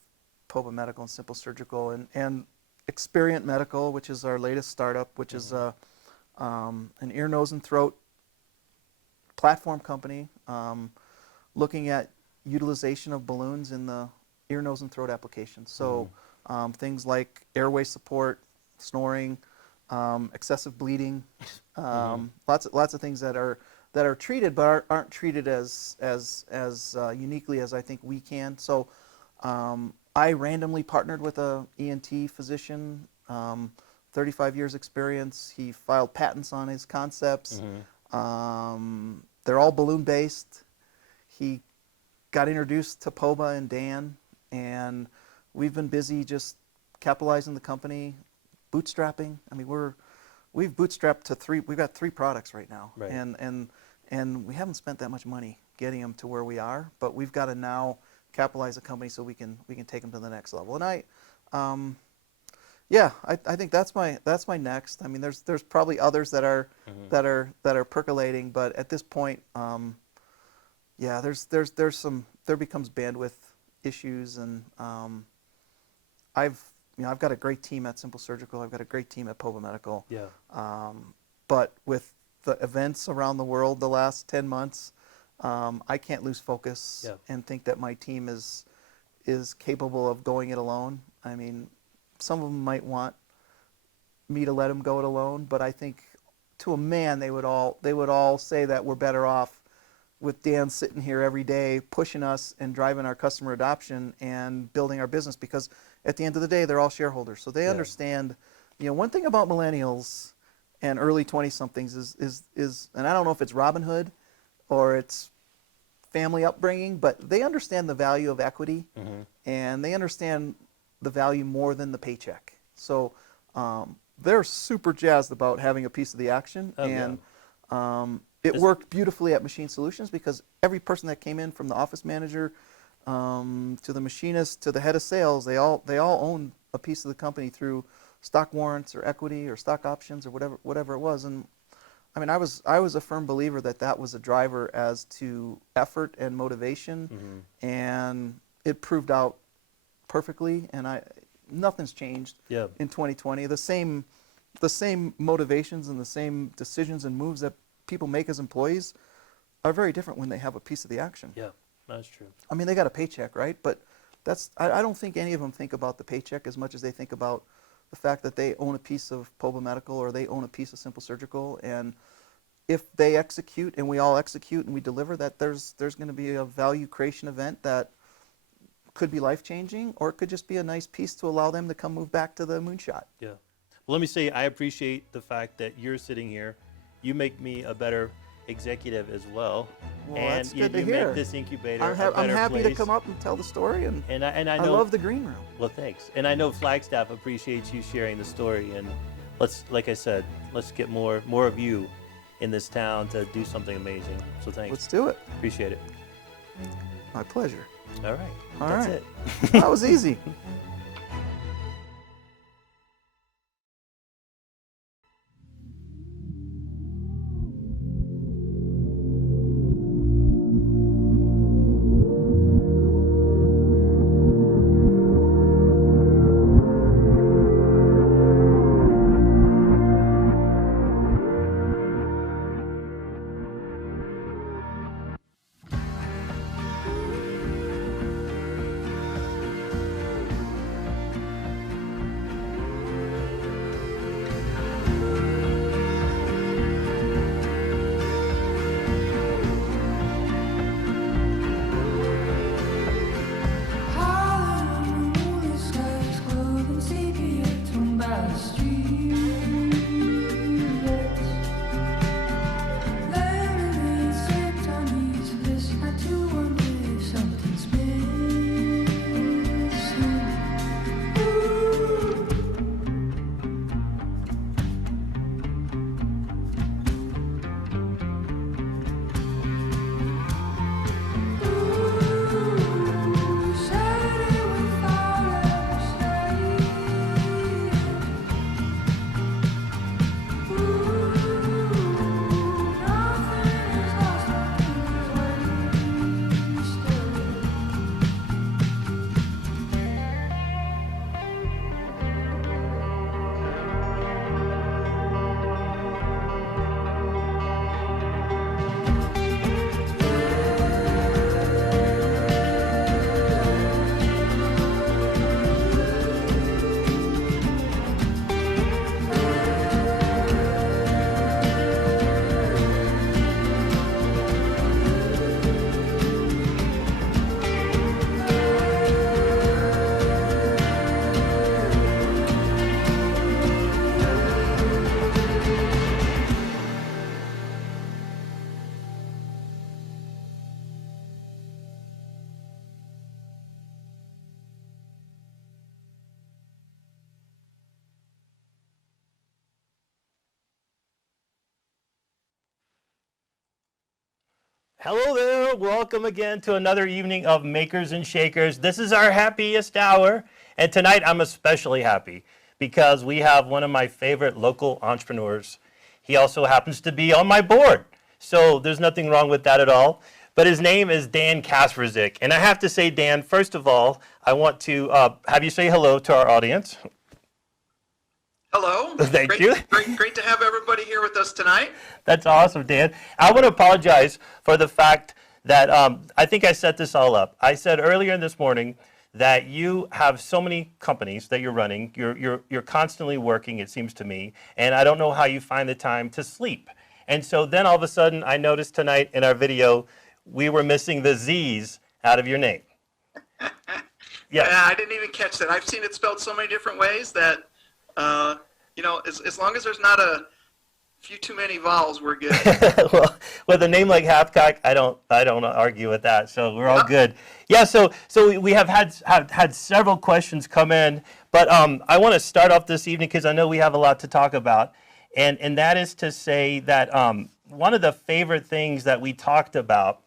Poba Medical and Simple Surgical and Experience Medical, which is our latest startup, which is an ear, nose, and throat platform company looking at utilization of balloons in the ear, nose, and throat applications. So things like airway support, snoring, excessive bleeding, lots of things that are treated but aren't treated as uniquely as I think we can. So I randomly partnered with a ENT physician, 35 years experience. He filed patents on his concepts. They're all balloon based. He got introduced to Poba and Dan, and we've been busy just capitalizing the company, bootstrapping. I mean, we've bootstrapped to three. We've got 3 products right now, right. and we haven't spent that much money getting them to where we are. But we've got to now capitalize the company so we can take them to the next level. And I think that's my next. I mean, there's probably others that are percolating, but at this point, there becomes bandwidth issues, and I've got a great team at Simple Surgical. I've got a great team at Poba Medical. Yeah. But with the events around the world the last 10 months, I can't lose focus and think that my team is capable of going it alone. I mean, some of them might want me to let them go it alone, but I think to a man they would all say that we're better off with Dan sitting here every day pushing us and driving our customer adoption and building our business, because at the end of the day they're all shareholders, so they understand. One thing about millennials and early 20-somethings is, and I don't know if it's Robin Hood or it's family upbringing, but they understand the value of equity, and they understand the value more than the paycheck. So they're super jazzed about having a piece of the action. It worked beautifully at Machine Solutions because every person that came in, from the office manager to the machinist, to the head of sales. They all own a piece of the company through stock warrants or equity or stock options or whatever it was. And I mean, I was a firm believer that was a driver as to effort and motivation, and it proved out perfectly. And nothing's changed in 2020. The same motivations and the same decisions and moves that people make as employees are very different when they have a piece of the action. Yeah, that's true. I mean, they got a paycheck, right? But I don't think any of them think about the paycheck as much as they think about the fact that they own a piece of Poba Medical or they own a piece of Simple Surgical. And if they execute and we all execute and we deliver, that there's going to be a value creation event that could be life-changing, or it could just be a nice piece to allow them to come move back to the Moonshot. Yeah. Well, let me say, I appreciate the fact that you're sitting here. You make me a better executive as well. Well, and that's good to you hear. make this incubator I'm happy place. to come up and tell the story, and I I know, love the green room. Well, thanks. And I know Flagstaff appreciates you sharing the story. And like I said, let's get more of you in this town to do something amazing. So thanks. Let's do it. Appreciate it. My pleasure. All right. All That's right. it. That was easy. Hello there, welcome again to another evening of Makers and Shakers. This is our happiest hour, and tonight I'm especially happy because we have one of my favorite local entrepreneurs. He also happens to be on my board, so there's nothing wrong with that at all. But his name is Dan Caspersick, and I have to say, Dan, first of all, I want to have you say hello to our audience. Hello. Thank you. Great to have everybody here with us tonight. That's awesome, Dan. I want to apologize for the fact that I think I set this all up. I said earlier this morning that you have so many companies that you're running. You're constantly working, it seems to me, and I don't know how you find the time to sleep. And so then all of a sudden I noticed tonight in our video we were missing the Z's out of your name. Yeah, I didn't even catch that. I've seen it spelled so many different ways that you know, as long as there's not a few too many vowels, we're good. Well, with a name like Hathcock, I don't argue with that. So we're all good. Yeah. So we have had several questions come in, but I want to start off this evening because I know we have a lot to talk about, and that is to say that one of the favorite things that we talked about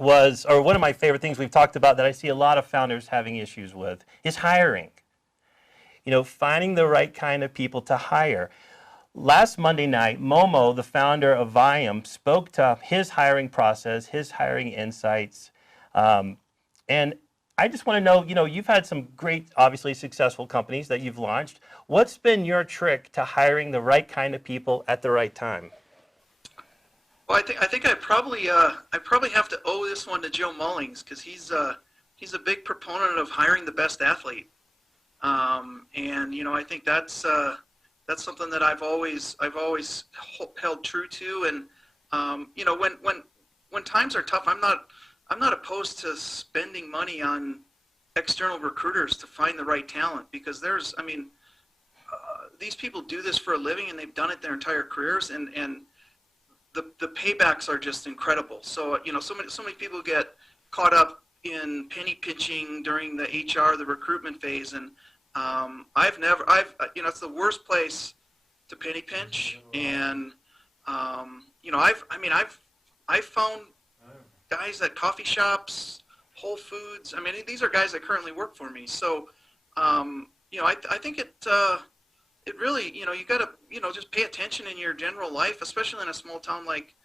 was, or one of my favorite things we've talked about that I see a lot of founders having issues with, is hiring. You know, finding the right kind of people to hire. Last Monday night, Momo, the founder of Viam, spoke to his hiring process, his hiring insights. And I just want to know, you know, you've had some great, obviously successful companies that you've launched. What's been your trick to hiring the right kind of people at the right time? Well, I think I probably have to owe this one to Joe Mullings, because he's a big proponent of hiring the best athlete. And you know, I think that's something that I've always held true to. And you know, when times are tough, I'm not opposed to spending money on external recruiters to find the right talent, because these people do this for a living and they've done it their entire careers, and the paybacks are just incredible. So you know, so many people get caught up in penny pinching during the recruitment phase, and you know, it's the worst place to penny pinch. And you know, I've found guys at coffee shops, Whole Foods. I mean, these are guys that currently work for me. So you know, I think it really, you know, you got to, you know, just pay attention in your general life, especially in a small town like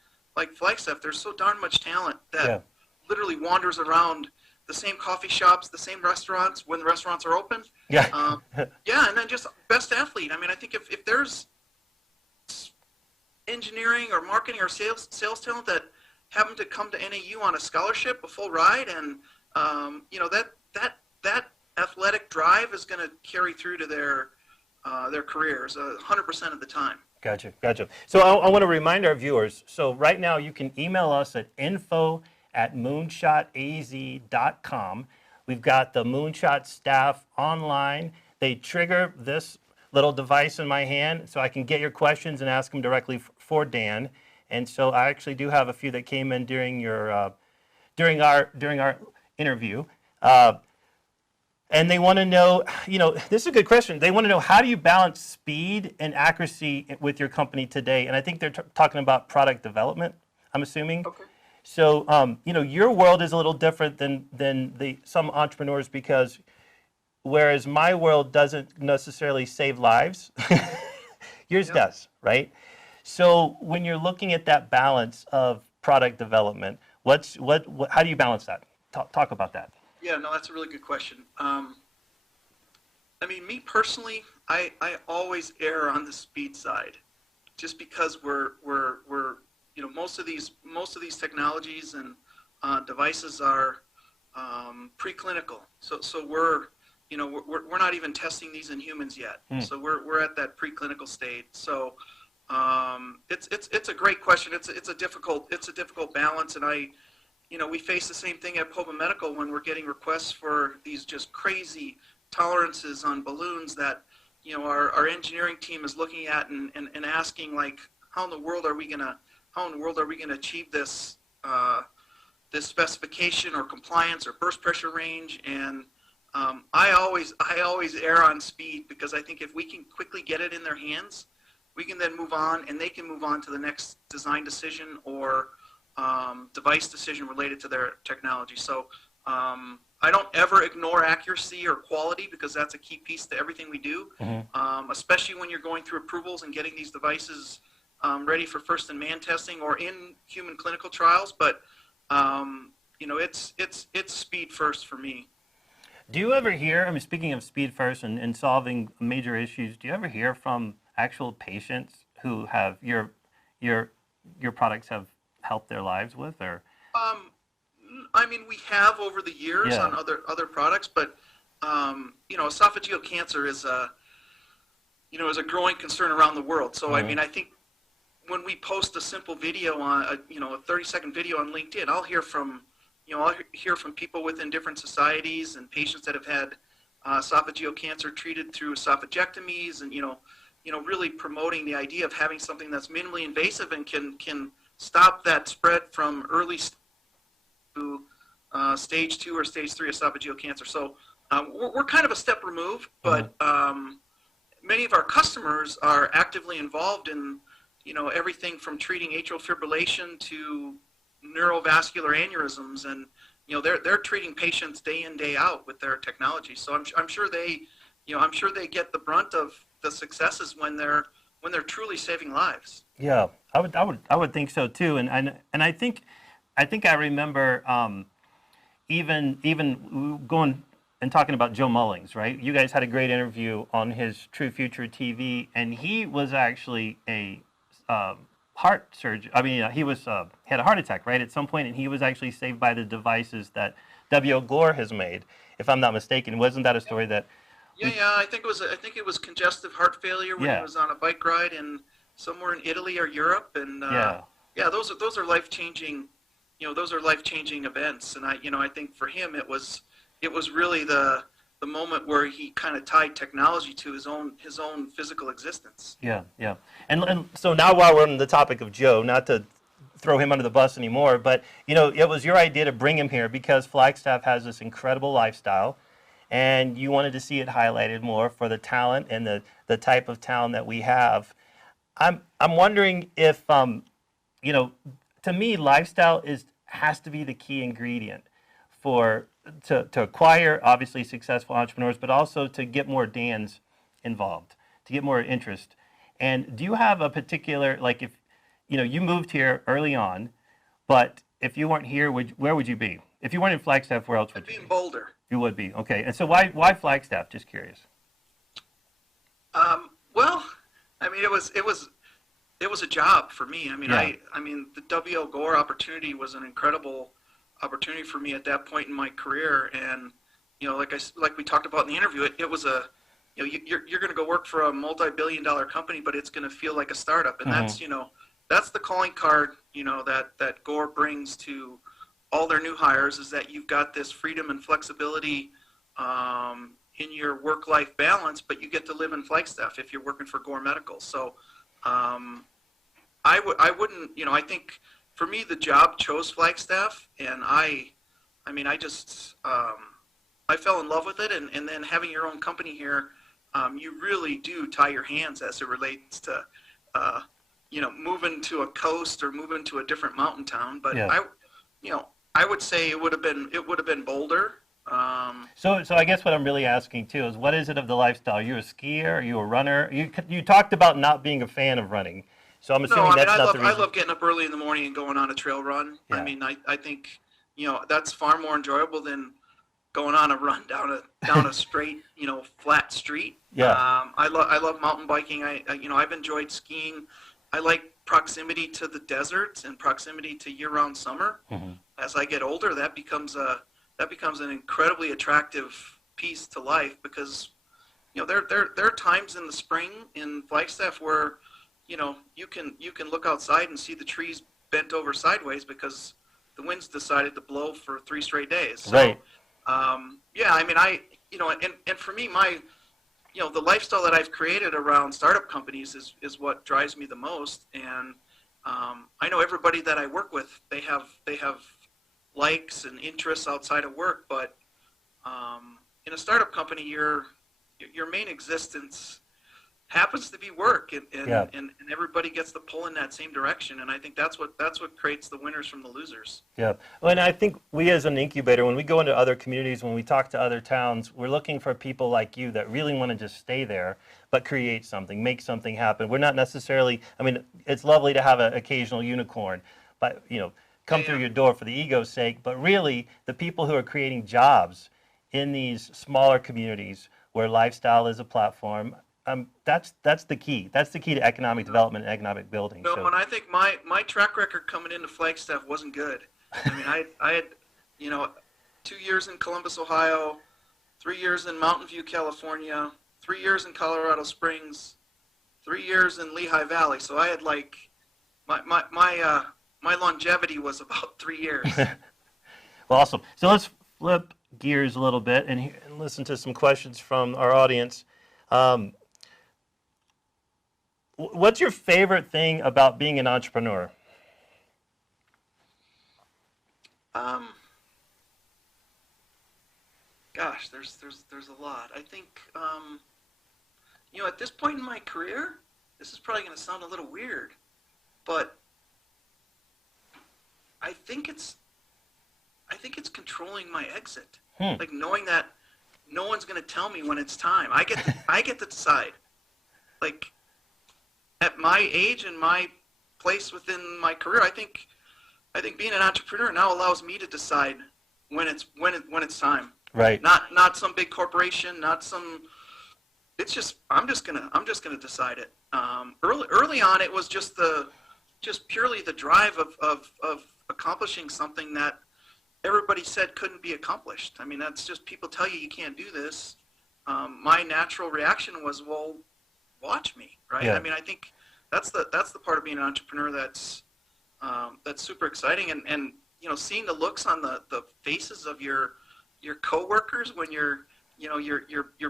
Flagstaff. There's so darn much talent that literally wanders around the same coffee shops, the same restaurants when the restaurants are open. Yeah. Yeah, and then just best athlete. I mean, I think if there's engineering or marketing or sales talent that happen to come to NAU on a scholarship, a full ride, and you know, that athletic drive is going to carry through to their careers 100% of the time. Gotcha. So I want to remind our viewers, so right now you can email us at info@moonshotaz.com. We've got the Moonshot staff online. They trigger this little device in my hand so I can get your questions and ask them directly for Dan. And so I actually do have a few that came in during your during our interview. And they want to know, you know, this is a good question. They want to know, how do you balance speed and accuracy with your company today? And I think they're talking about product development, I'm assuming. Okay. So, you know, your world is a little different than some entrepreneurs, because whereas my world doesn't necessarily save lives, yours does, right? So when you're looking at that balance of product development, how do you balance that? Talk about that. Yeah, no, that's a really good question. I mean, me personally, I always err on the speed side, just because we're you know, most of these technologies and devices are preclinical. So we're not even testing these in humans yet. So we're at that preclinical state. So it's a great question. It's a difficult balance, and you know, we face the same thing at Pova Medical when we're getting requests for these just crazy tolerances on balloons that, you know, our engineering team is looking at and asking, like, how in the world are we gonna achieve this this specification or compliance or burst pressure range? And I always err on speed, because I think if we can quickly get it in their hands, we can then move on, and they can move on to the next design decision or device decision related to their technology. So I don't ever ignore accuracy or quality, because that's a key piece to everything we do, especially when you're going through approvals and getting these devices ready for first-in-man testing or in human clinical trials. But you know, it's speed first for me. Do you ever hear, I mean, speaking of speed first and solving major issues, do you ever hear from actual patients who have your products have helped their lives with, or? I mean, we have over the years on other products, but you know, esophageal cancer is a growing concern around the world. So I mean, I think when we post a simple video on a 30-second video on LinkedIn, I'll hear from people within different societies and patients that have had esophageal cancer treated through esophagectomies, and really promoting the idea of having something that's minimally invasive and can stop that spread from early to stage 2 or stage 3 esophageal cancer. So we're kind of a step removed, but many of our customers are actively involved in everything from treating atrial fibrillation to neurovascular aneurysms, and they're treating patients day in, day out with their technology. So I'm sure they get the brunt of the successes when they're truly saving lives. Yeah, I would think so too. And I think I remember even going and talking about Joe Mullings, right? You guys had a great interview on his True Future TV, and he was actually a heart surgeon. I mean, he had a heart attack, right, at some point, and he was actually saved by the devices that W.O. Gore has made, if I'm not mistaken. Wasn't that a story that? Yeah, I think it was congestive heart failure when he was on a bike ride somewhere in Italy or Europe, and those are life-changing. Those are life-changing events, and I think for him it was really the moment where he kind of tied technology to his own physical existence. Yeah. And so now, while we're on the topic of Joe, not to throw him under the bus anymore, but it was your idea to bring him here because Flagstaff has this incredible lifestyle, and you wanted to see it highlighted more for the talent and the type of town that we have. I'm wondering if to me, lifestyle has to be the key ingredient to acquire obviously successful entrepreneurs, but also to get more Dans involved, to get more interest. And do you have a particular, like, if you moved here early on, but if you weren't here, where would you be? If you weren't in Flagstaff, where else would you be? I'd be in Boulder. You would be, okay. And so why Flagstaff? Just curious. Well, I mean, it was a job for me. I mean, I mean, the W.O. Gore opportunity was an incredible opportunity for me at that point in my career, and like we talked about in the interview, it was you're going to go work for a multi-billion-dollar company, but it's going to feel like a startup, and that's the calling card that Gore brings to all their new hires, is that you've got this freedom and flexibility in your work-life balance, but you get to live in Flagstaff if you're working for Gore Medical. So I wouldn't, I think for me the job chose Flagstaff, and I fell in love with it, and then having your own company here, you really do tie your hands as it relates to moving to a coast or moving to a different mountain town. But I would say it would have been Boulder. So I guess what I'm really asking too is, what is it of the lifestyle? Are you a skier? Are you a runner? You talked about not being a fan of running, so I'm assuming that's not the reason. I love getting up early in the morning and going on a trail run. Yeah. I mean, I think that's far more enjoyable than going on a run down a straight flat street. Yeah. I love mountain biking. I've enjoyed skiing. I like proximity to the deserts and proximity to year-round summer. Mm-hmm. As I get older, that becomes an incredibly attractive piece to life, because there are times in the spring in Flagstaff where you can look outside and see the trees bent over sideways because the wind's decided to blow for 3 straight days. So, right. I mean, and for me, the lifestyle that I've created around startup companies is what drives me the most. And I know everybody that I work with, they have likes and interests outside of work, but in a startup company, your main existence happens to be work, and everybody gets to pull in that same direction, and I think that's what creates the winners from the losers. Yeah, well, and I think we as an incubator, when we go into other communities, when we talk to other towns, we're looking for people like you that really want to just stay there, but create something, make something happen. We're not necessarily, I mean, it's lovely to have an occasional unicorn, but come through your door for the ego's sake, but really the people who are creating jobs in these smaller communities where lifestyle is a platform, that's the key. That's the key to economic development and economic building. No, and I think my track record coming into Flagstaff wasn't good. I mean, I had 2 years in Columbus, Ohio, 3 years in Mountain View, California, 3 years in Colorado Springs, 3 years in Lehigh Valley. So I had my longevity was about 3 years. Well, awesome. So let's flip gears a little bit and listen to some questions from our audience. What's your favorite thing about being an entrepreneur? Gosh, there's a lot. I think at this point in my career, this is probably going to sound a little weird, but I think it's controlling my exit. Like knowing that no one's going to tell me when it's time. I get to decide. Like at my age and my place within my career, I think being an entrepreneur now allows me to decide when it's time. Right. Not some big corporation, not some. It's just I'm just gonna decide it. Early on, it was just purely the drive of accomplishing something that everybody said couldn't be accomplished. I mean, that's just people tell you can't do this. My natural reaction was, well, watch me, right? Yeah. I mean, I think that's the part of being an entrepreneur that's super exciting, and seeing the looks on the faces of your coworkers when you're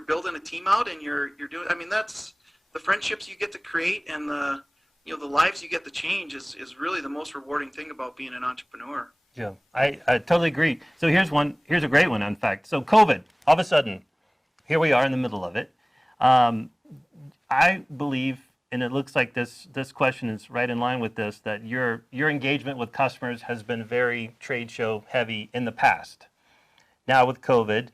building a team out and you're doing. I mean, that's the friendships you get to create and the lives you get to change is really the most rewarding thing about being an entrepreneur. Yeah, I totally agree. So here's a great one, in fact. So COVID, all of a sudden, here we are in the middle of it. I believe, and it looks like this question is right in line with this, that your engagement with customers has been very trade show heavy in the past. Now with COVID,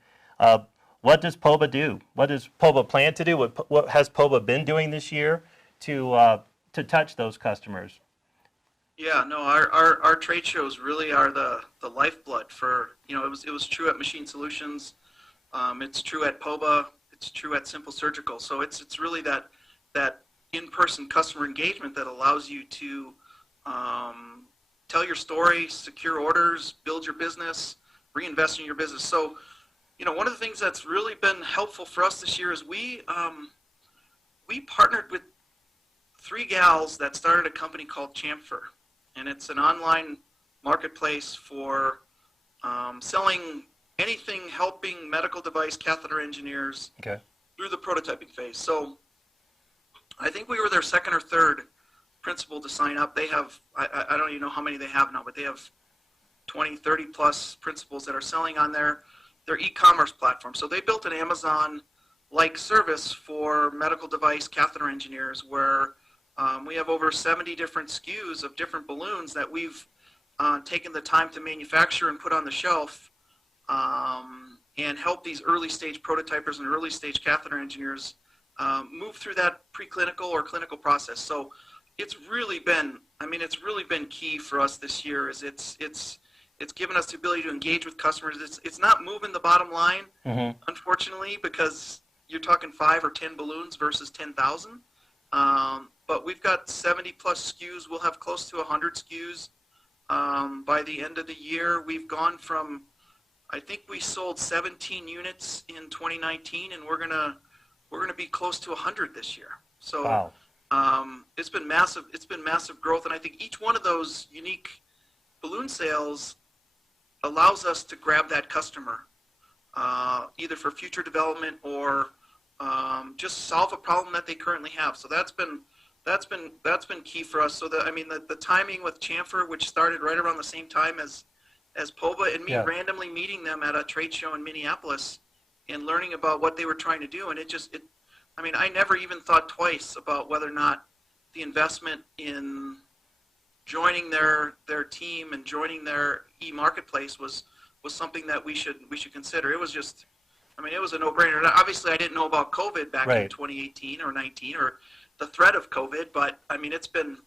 what does POBA do? What does POBA plan to do? What has POBA been doing this year to touch those customers? Yeah, no, our trade shows really are the lifeblood for, it was true at Machine Solutions, it's true at POBA, it's true at Simple Surgical. So it's really that in-person customer engagement that allows you to tell your story, secure orders, build your business, reinvest in your business. So, one of the things that's really been helpful for us this year is we partnered with 3 gals that started a company called Chamfer. And it's an online marketplace for selling anything helping medical device catheter engineers through the prototyping phase. So I think we were their second or third principal to sign up. They have, I don't even know how many they have now, but they have 20, 30 plus principals that are selling on their e-commerce platform. So they built an Amazon-like service for medical device catheter engineers where we have over 70 different SKUs of different balloons that we've taken the time to manufacture and put on the shelf and help these early stage prototypers and early stage catheter engineers move through that preclinical or clinical process. So it's really been key for us this year. Is it's given us the ability to engage with customers. It's not moving the bottom line, unfortunately, because you're talking 5 or 10 balloons versus 10,000. But we've got 70 plus SKUs. We'll have close to 100 SKUs by the end of the year. We've gone from, I think we sold 17 units in 2019, and we're gonna be close to 100 this year. So wow. It's been massive. It's been massive growth, and I think each one of those unique balloon sales allows us to grab that customer, either for future development or just solve a problem that they currently have. So that's been key for us. So the timing with Chamfer, which started right around the same time as POBA, and me randomly meeting them at a trade show in Minneapolis and learning about what they were trying to do, and I never even thought twice about whether or not the investment in joining their team and joining their e-marketplace was something that we should consider. It was just, it was a no-brainer. Obviously, I didn't know about COVID back in 2018 or 19 or the threat of COVID, but it's been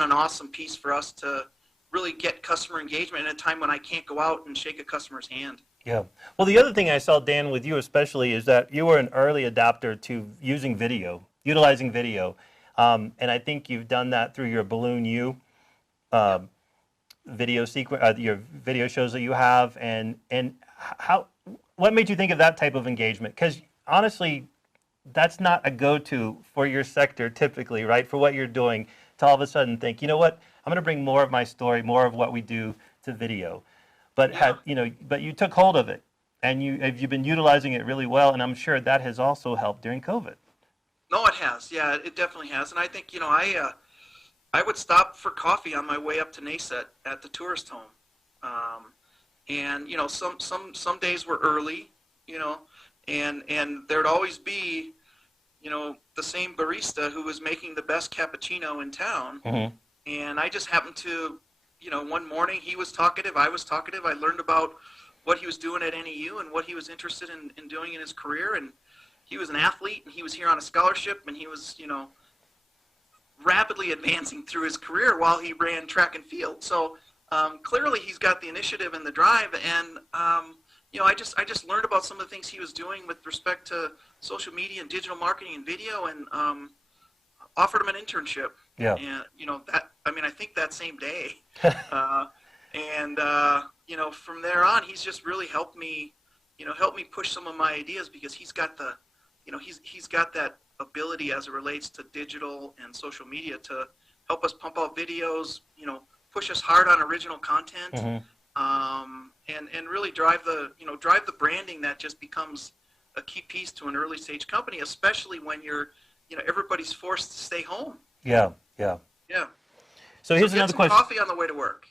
an awesome piece for us to really get customer engagement in a time when I can't go out and shake a customer's hand. Yeah. Well, the other thing I saw, Dan, with you especially, is that you were an early adopter to utilizing video, and I think you've done that through your Balloon U video sequence, your video shows that you have, and what made you think of that type of engagement? Because honestly, that's not a go-to for your sector typically, right? For what you're doing, to all of a sudden think, you know what, I'm going to bring more of my story, more of what we do to video. But but you took hold of it, and you've been utilizing it really well, and I'm sure that has also helped during COVID. No, it has. Yeah, it definitely has. And I think I would stop for coffee on my way up to NASET at the tourist home, and some days were early, and there'd always be the same barista who was making the best cappuccino in town, and I just happened to one morning he was talkative, I was talkative. I learned about what he was doing at NEU and what he was interested in doing in his career. And he was an athlete, and he was here on a scholarship, and he was, rapidly advancing through his career while he ran track and field. So clearly he's got the initiative and the drive. And, I just learned about some of the things he was doing with respect to social media and digital marketing and video, and offered him an internship. Yeah. And, I think that same day. From there on, he's just really helped me push some of my ideas, because he's got he's got that ability as it relates to digital and social media to help us pump out videos, push us hard on original content, and really drive the branding that just becomes a key piece to an early stage company, especially when everybody's forced to stay home. Yeah. So here's another question. Coffee on the way to work.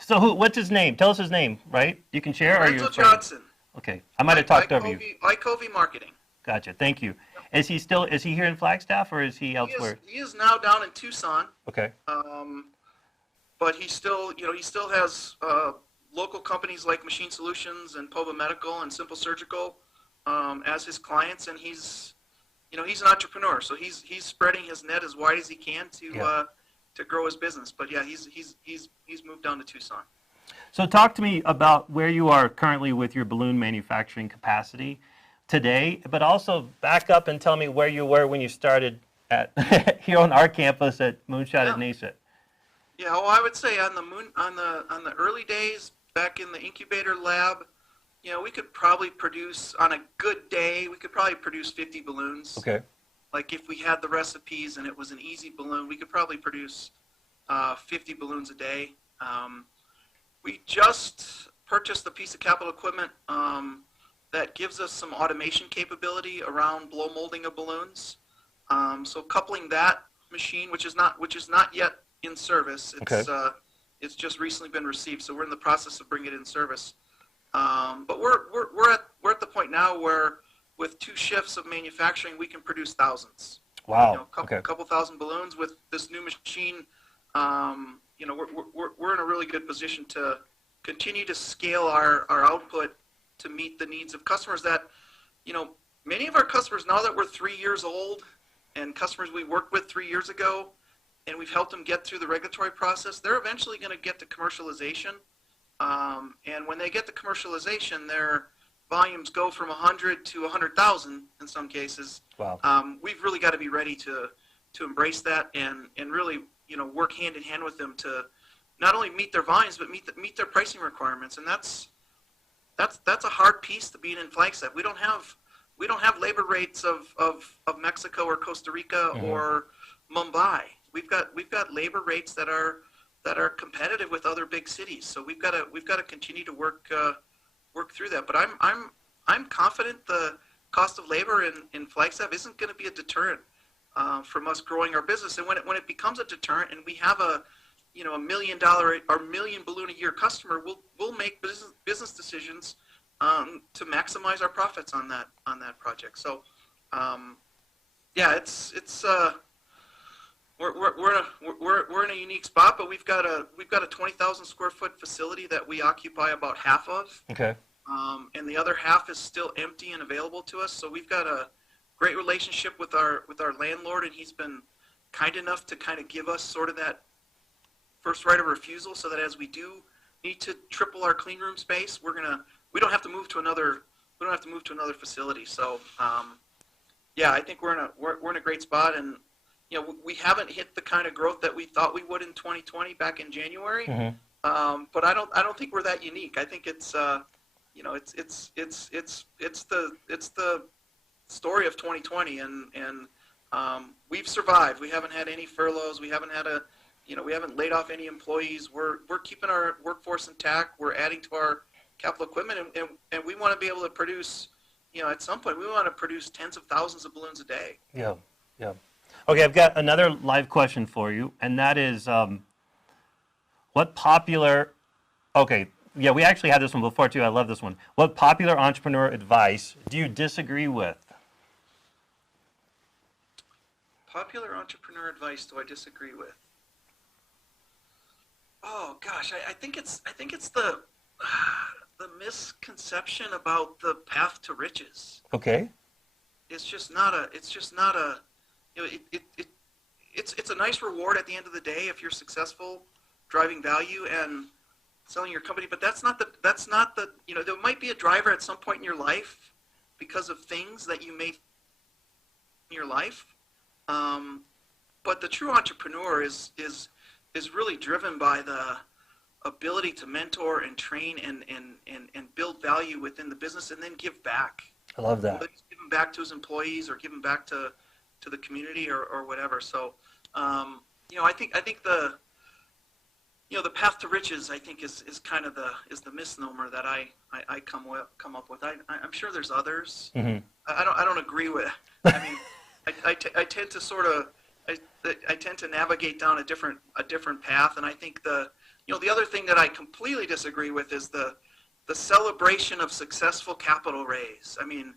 So what's his name? Tell us his name, right? You can share. Lorenzo Johnson. Okay, I might have talked over you. iCovey Marketing. Gotcha. Thank you. Is he here in Flagstaff, or is he elsewhere? He is now down in Tucson. Okay. But he still has local companies like Machine Solutions and Pova Medical and Simple Surgical as his clients, and he's an entrepreneur, so he's spreading his net as wide as he can to grow his business. But yeah, he's moved down to Tucson. So talk to me about where you are currently with your balloon manufacturing capacity today, but also back up and tell me where you were when you started at here on our campus at Moonshot at NASET. Yeah, well, I would say on the early days back in the incubator lab, we could probably produce, on a good day, 50 balloons. Okay. Like if we had the recipes and it was an easy balloon, we could probably produce 50 balloons a day. We just purchased a piece of capital equipment that gives us some automation capability around blow molding of balloons. So coupling that machine, which is not yet in service, it's just recently been received. So we're in the process of bringing it in service. But we're at the point now where with 2 shifts of manufacturing, we can produce thousands. Wow. Couple thousand balloons with this new machine. We're in a really good position to continue to scale our output to meet the needs of customers that, many of our customers, now that we're 3 years old, and customers we worked with 3 years ago, and we've helped them get through the regulatory process, they're eventually going to get to commercialization. And when they get to commercialization, their volumes go from 100 to 100,000 in some cases. Wow. We've really got to be ready to embrace that and really, work hand in hand with them to not only meet their volumes, but meet their pricing requirements. And that's a hard piece to being in Flagstaff. We don't have labor rates of Mexico or Costa Rica or Mumbai. We've got labor rates that are competitive with other big cities. So we've got to continue to work through that. But I'm confident the cost of labor in Flagstaff isn't going to be a deterrent from us growing our business. And when it becomes a deterrent, and we have a $1 million or million balloon a year customer, we'll make business decisions to maximize our profits on that project. So we're in a unique spot, but we've got a 20,000 square foot facility that we occupy about half of. Okay. And the other half is still empty and available to us. So we've got a great relationship with our landlord, and he's been kind enough to kind of give us sort of that first right of refusal, so that as we do need to triple our clean room space, we don't have to move to another facility. So I think we're in a great spot, and we haven't hit the kind of growth that we thought we would in 2020 back in January. But I don't think we're that unique. I think it's it's the story of 2020, and we've survived. We haven't had any furloughs. We haven't laid off any employees. We're keeping our workforce intact. We're adding to our capital equipment, and we want to be able to produce. At some point, we want to produce tens of thousands of balloons a day. Yeah. Okay, I've got another live question for you, and that is, what popular? Okay, yeah, we actually had this one before too. I love this one. What popular entrepreneur advice do you disagree with? Popular entrepreneur advice do I disagree with? Oh gosh, I think it's the the misconception about the path to riches. Okay. It's just not a. You know, it's a nice reward at the end of the day if you're successful, driving value and selling your company. But that's not the. You know, there might be a driver at some point in your life because of things that you may in your life. But the true entrepreneur is really driven by the ability to mentor and train and build value within the business and then give back. I love that. Whether he's giving back to his employees or giving back to the community or whatever. So, you know, I think the the path to riches, I think, is kind of the misnomer that I come up with. I'm sure there's others. Mm-hmm. I don't agree with. I mean, I tend to sort of I tend to navigate down a different path, and I think the other thing that I completely disagree with is the celebration of successful capital raise. I mean,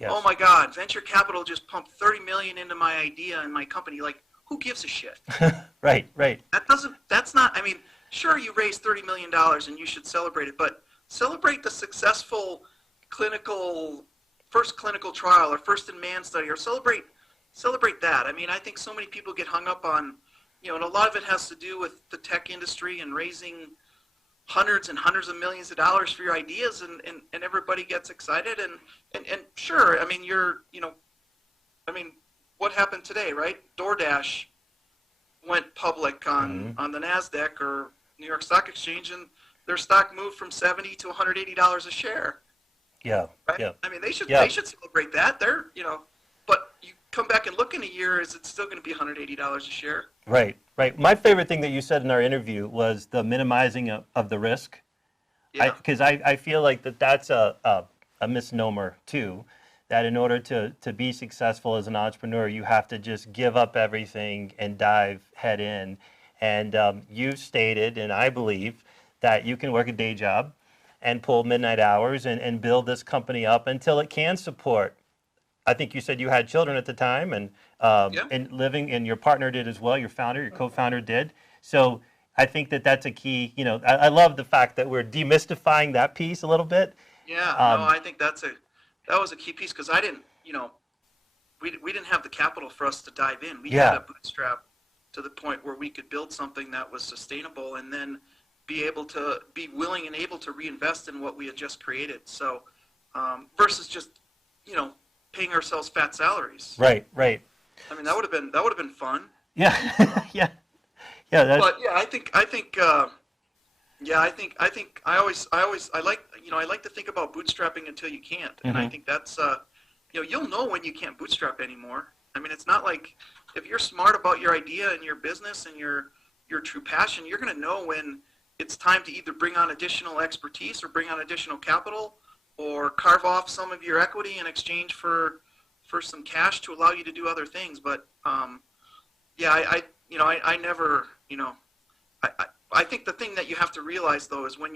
Yes. oh my God, venture capital just pumped $30 million into my idea and my company. Like, who gives a shit? Right. That's not, I mean, sure, you raised $30 million and you should celebrate it, but celebrate the successful first clinical trial or first in man study, or celebrate that. I mean, I think so many people get hung up on, and a lot of it has to do with the tech industry and raising hundreds and hundreds of millions of dollars for your ideas, and everybody gets excited, and sure, I mean, what happened today, right? DoorDash went public on the NASDAQ or New York Stock Exchange, and their stock moved from $70 to $180 a share. Yeah. Right? Yeah. I mean, they should celebrate that. But you come back and look in a year, is it still going to be $180 a share? Right. My favorite thing that you said in our interview was the minimizing of the risk. Yeah. Because I feel like that's a misnomer too, that in order to be successful as an entrepreneur, you have to just give up everything and dive head in. And you've stated, and I believe, that you can work a day job and pull midnight hours and build this company up until it can support. I think you said you had children at the time, and living, and your partner did as well. Your co-founder did. So I think that's a key. I love the fact that we're demystifying that piece a little bit. Yeah, no, I think that was a key piece, because I didn't, we didn't have the capital for us to dive in. We had a bootstrap to the point where we could build something that was sustainable, and then be willing and able to reinvest in what we had just created. So versus just paying ourselves fat salaries. Right. I mean, that would have been fun. Yeah. yeah. But yeah, I think I like to think about bootstrapping until you can't, and I think that's you'll know when you can't bootstrap anymore. I mean, it's not like, if you're smart about your idea and your business and your true passion, you're going to know when it's time to either bring on additional expertise or bring on additional capital, or carve off some of your equity in exchange for some cash to allow you to do other things. But I never, I think the thing that you have to realize, though, is when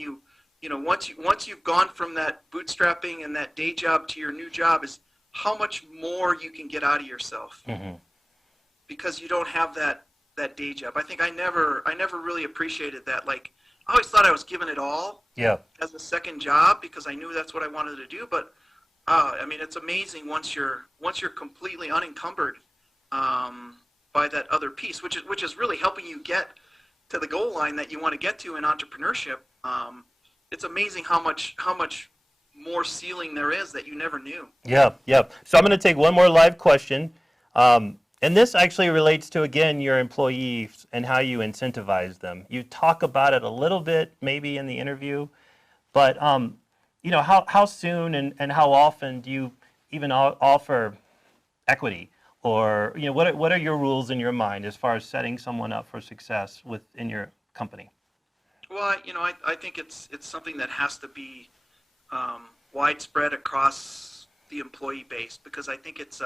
once you've gone from that bootstrapping and that day job to your new job, is how much more you can get out of yourself, because you don't have that day job. I think I never really appreciated that. Like, I always thought I was giving it all as a second job, because I knew that's what I wanted to do. But I mean, it's amazing once you're completely unencumbered by that other piece, which is really helping you get to the goal line that you want to get to in entrepreneurship. It's amazing how much more ceiling there is that you never knew. Yeah. So I'm going to take one more live question. And this actually relates to, again, your employees and how you incentivize them. You talk about it a little bit maybe in the interview, but how soon and how often do you even offer equity? Or what are your rules in your mind as far as setting someone up for success within your company? Well, I think it's something that has to be widespread across the employee base, because I think it's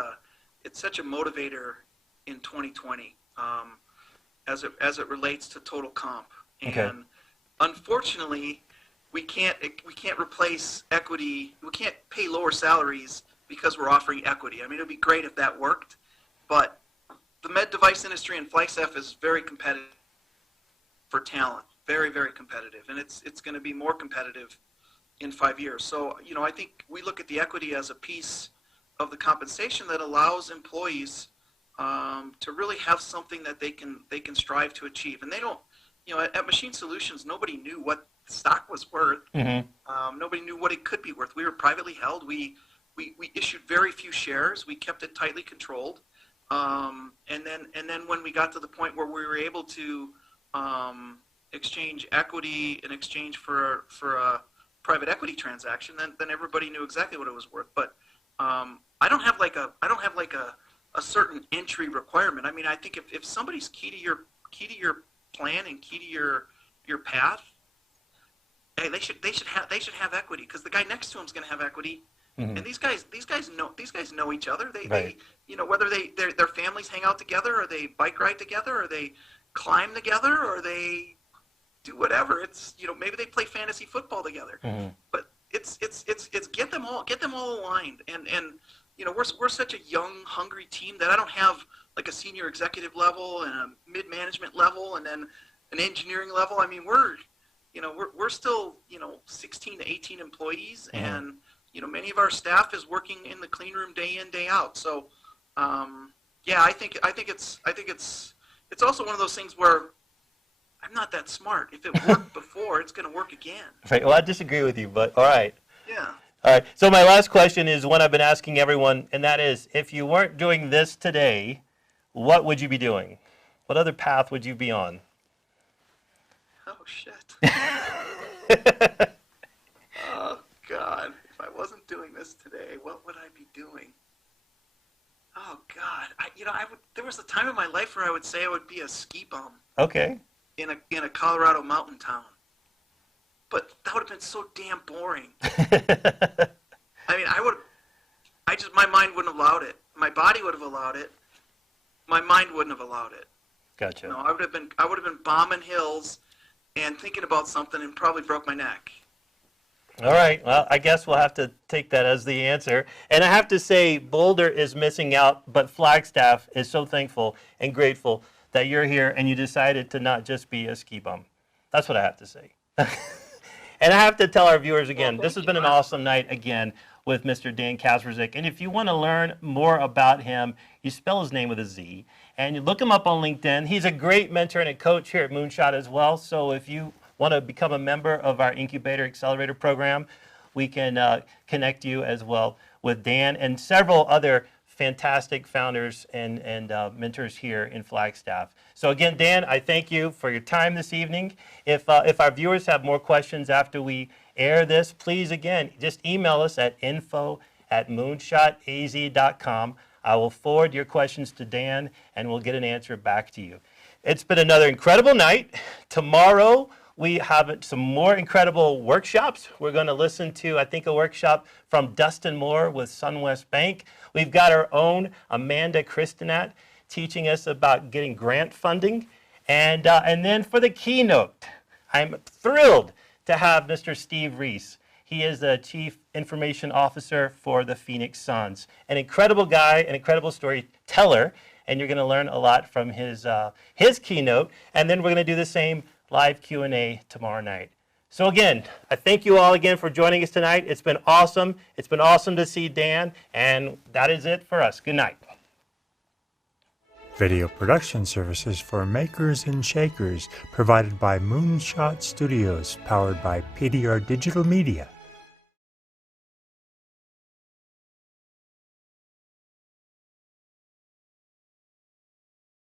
such a motivator in 2020 as it relates to total comp. And unfortunately, we can't replace equity. We can't pay lower salaries because we're offering equity. I mean, it would be great if that worked, but the med device industry in Flagstaff is very competitive for talent. very, very competitive, and it's going to be more competitive in 5 years. So, I think we look at the equity as a piece of the compensation that allows employees to really have something that they can strive to achieve. And they don't, at Machine Solutions, nobody knew what stock was worth. Nobody knew what it could be worth. We were privately held. We issued very few shares. We kept it tightly controlled. And then when we got to the point where we were able to exchange equity in exchange for a private equity transaction, then everybody knew exactly what it was worth. But I don't have like a certain entry requirement. I mean, I think if somebody's key to your plan and key to your path, hey, they should have equity, because the guy next to him is going to have equity. And these guys know each other. They whether their families hang out together, or they bike ride together, or they climb together, or they do whatever. It's maybe they play fantasy football together. But it's get them all aligned. And we're such a young, hungry team that I don't have like a senior executive level and a mid management level and then an engineering level. I mean, we're still 16 to 18 employees, and many of our staff is working in the clean room day in, day out. So, I think it's also one of those things where I'm not that smart. If it worked before, it's going to work again. Right. Well, I disagree with you, but all right. Yeah. All right. So my last question is one I've been asking everyone, and that is, if you weren't doing this today, what would you be doing? What other path would you be on? Oh, shit. Oh, God. If I wasn't doing this today, what would I be doing? Oh, God. There was a time in my life where I would say I would be a ski bum. Okay. In a Colorado mountain town. But that would have been so damn boring. I mean, my mind wouldn't have allowed it. My body would have allowed it. My mind wouldn't have allowed it. Gotcha. I would have been bombing hills and thinking about something and probably broke my neck. All right. Well, I guess we'll have to take that as the answer. And I have to say, Boulder is missing out, but Flagstaff is so thankful and grateful that you're here and you decided to not just be a ski bum. That's what I have to say. And I have to tell our viewers again, this has been an awesome night again with Mr. Dan Caspersick. And if you want to learn more about him, you spell his name with a Z, and you look him up on LinkedIn. He's a great mentor and a coach here at Moonshot as well. So if you want to become a member of our Incubator Accelerator program, we can connect you as well with Dan and several other fantastic founders and mentors here in Flagstaff. So again, Dan, I thank you for your time this evening. If our viewers have more questions after we air this, please, again, just email us at info@moonshotaz.com. I will forward your questions to Dan, and we'll get an answer back to you. It's been another incredible night. Tomorrow, we have some more incredible workshops. We're going to listen to, I think, a workshop from Dustin Moore with SunWest Bank. We've got our own Amanda Kristinat teaching us about getting grant funding. And then for the keynote, I'm thrilled to have Mr. Steve Reese. He is the Chief Information Officer for the Phoenix Suns. An incredible guy, an incredible storyteller, and you're going to learn a lot from his keynote. And then we're going to do the same live Q&A tomorrow night. So again, I thank you all again for joining us tonight. It's been awesome. It's been awesome to see Dan, and that is it for us. Good night. Video production services for makers and shakers provided by Moonshot Studios, powered by PDR Digital Media.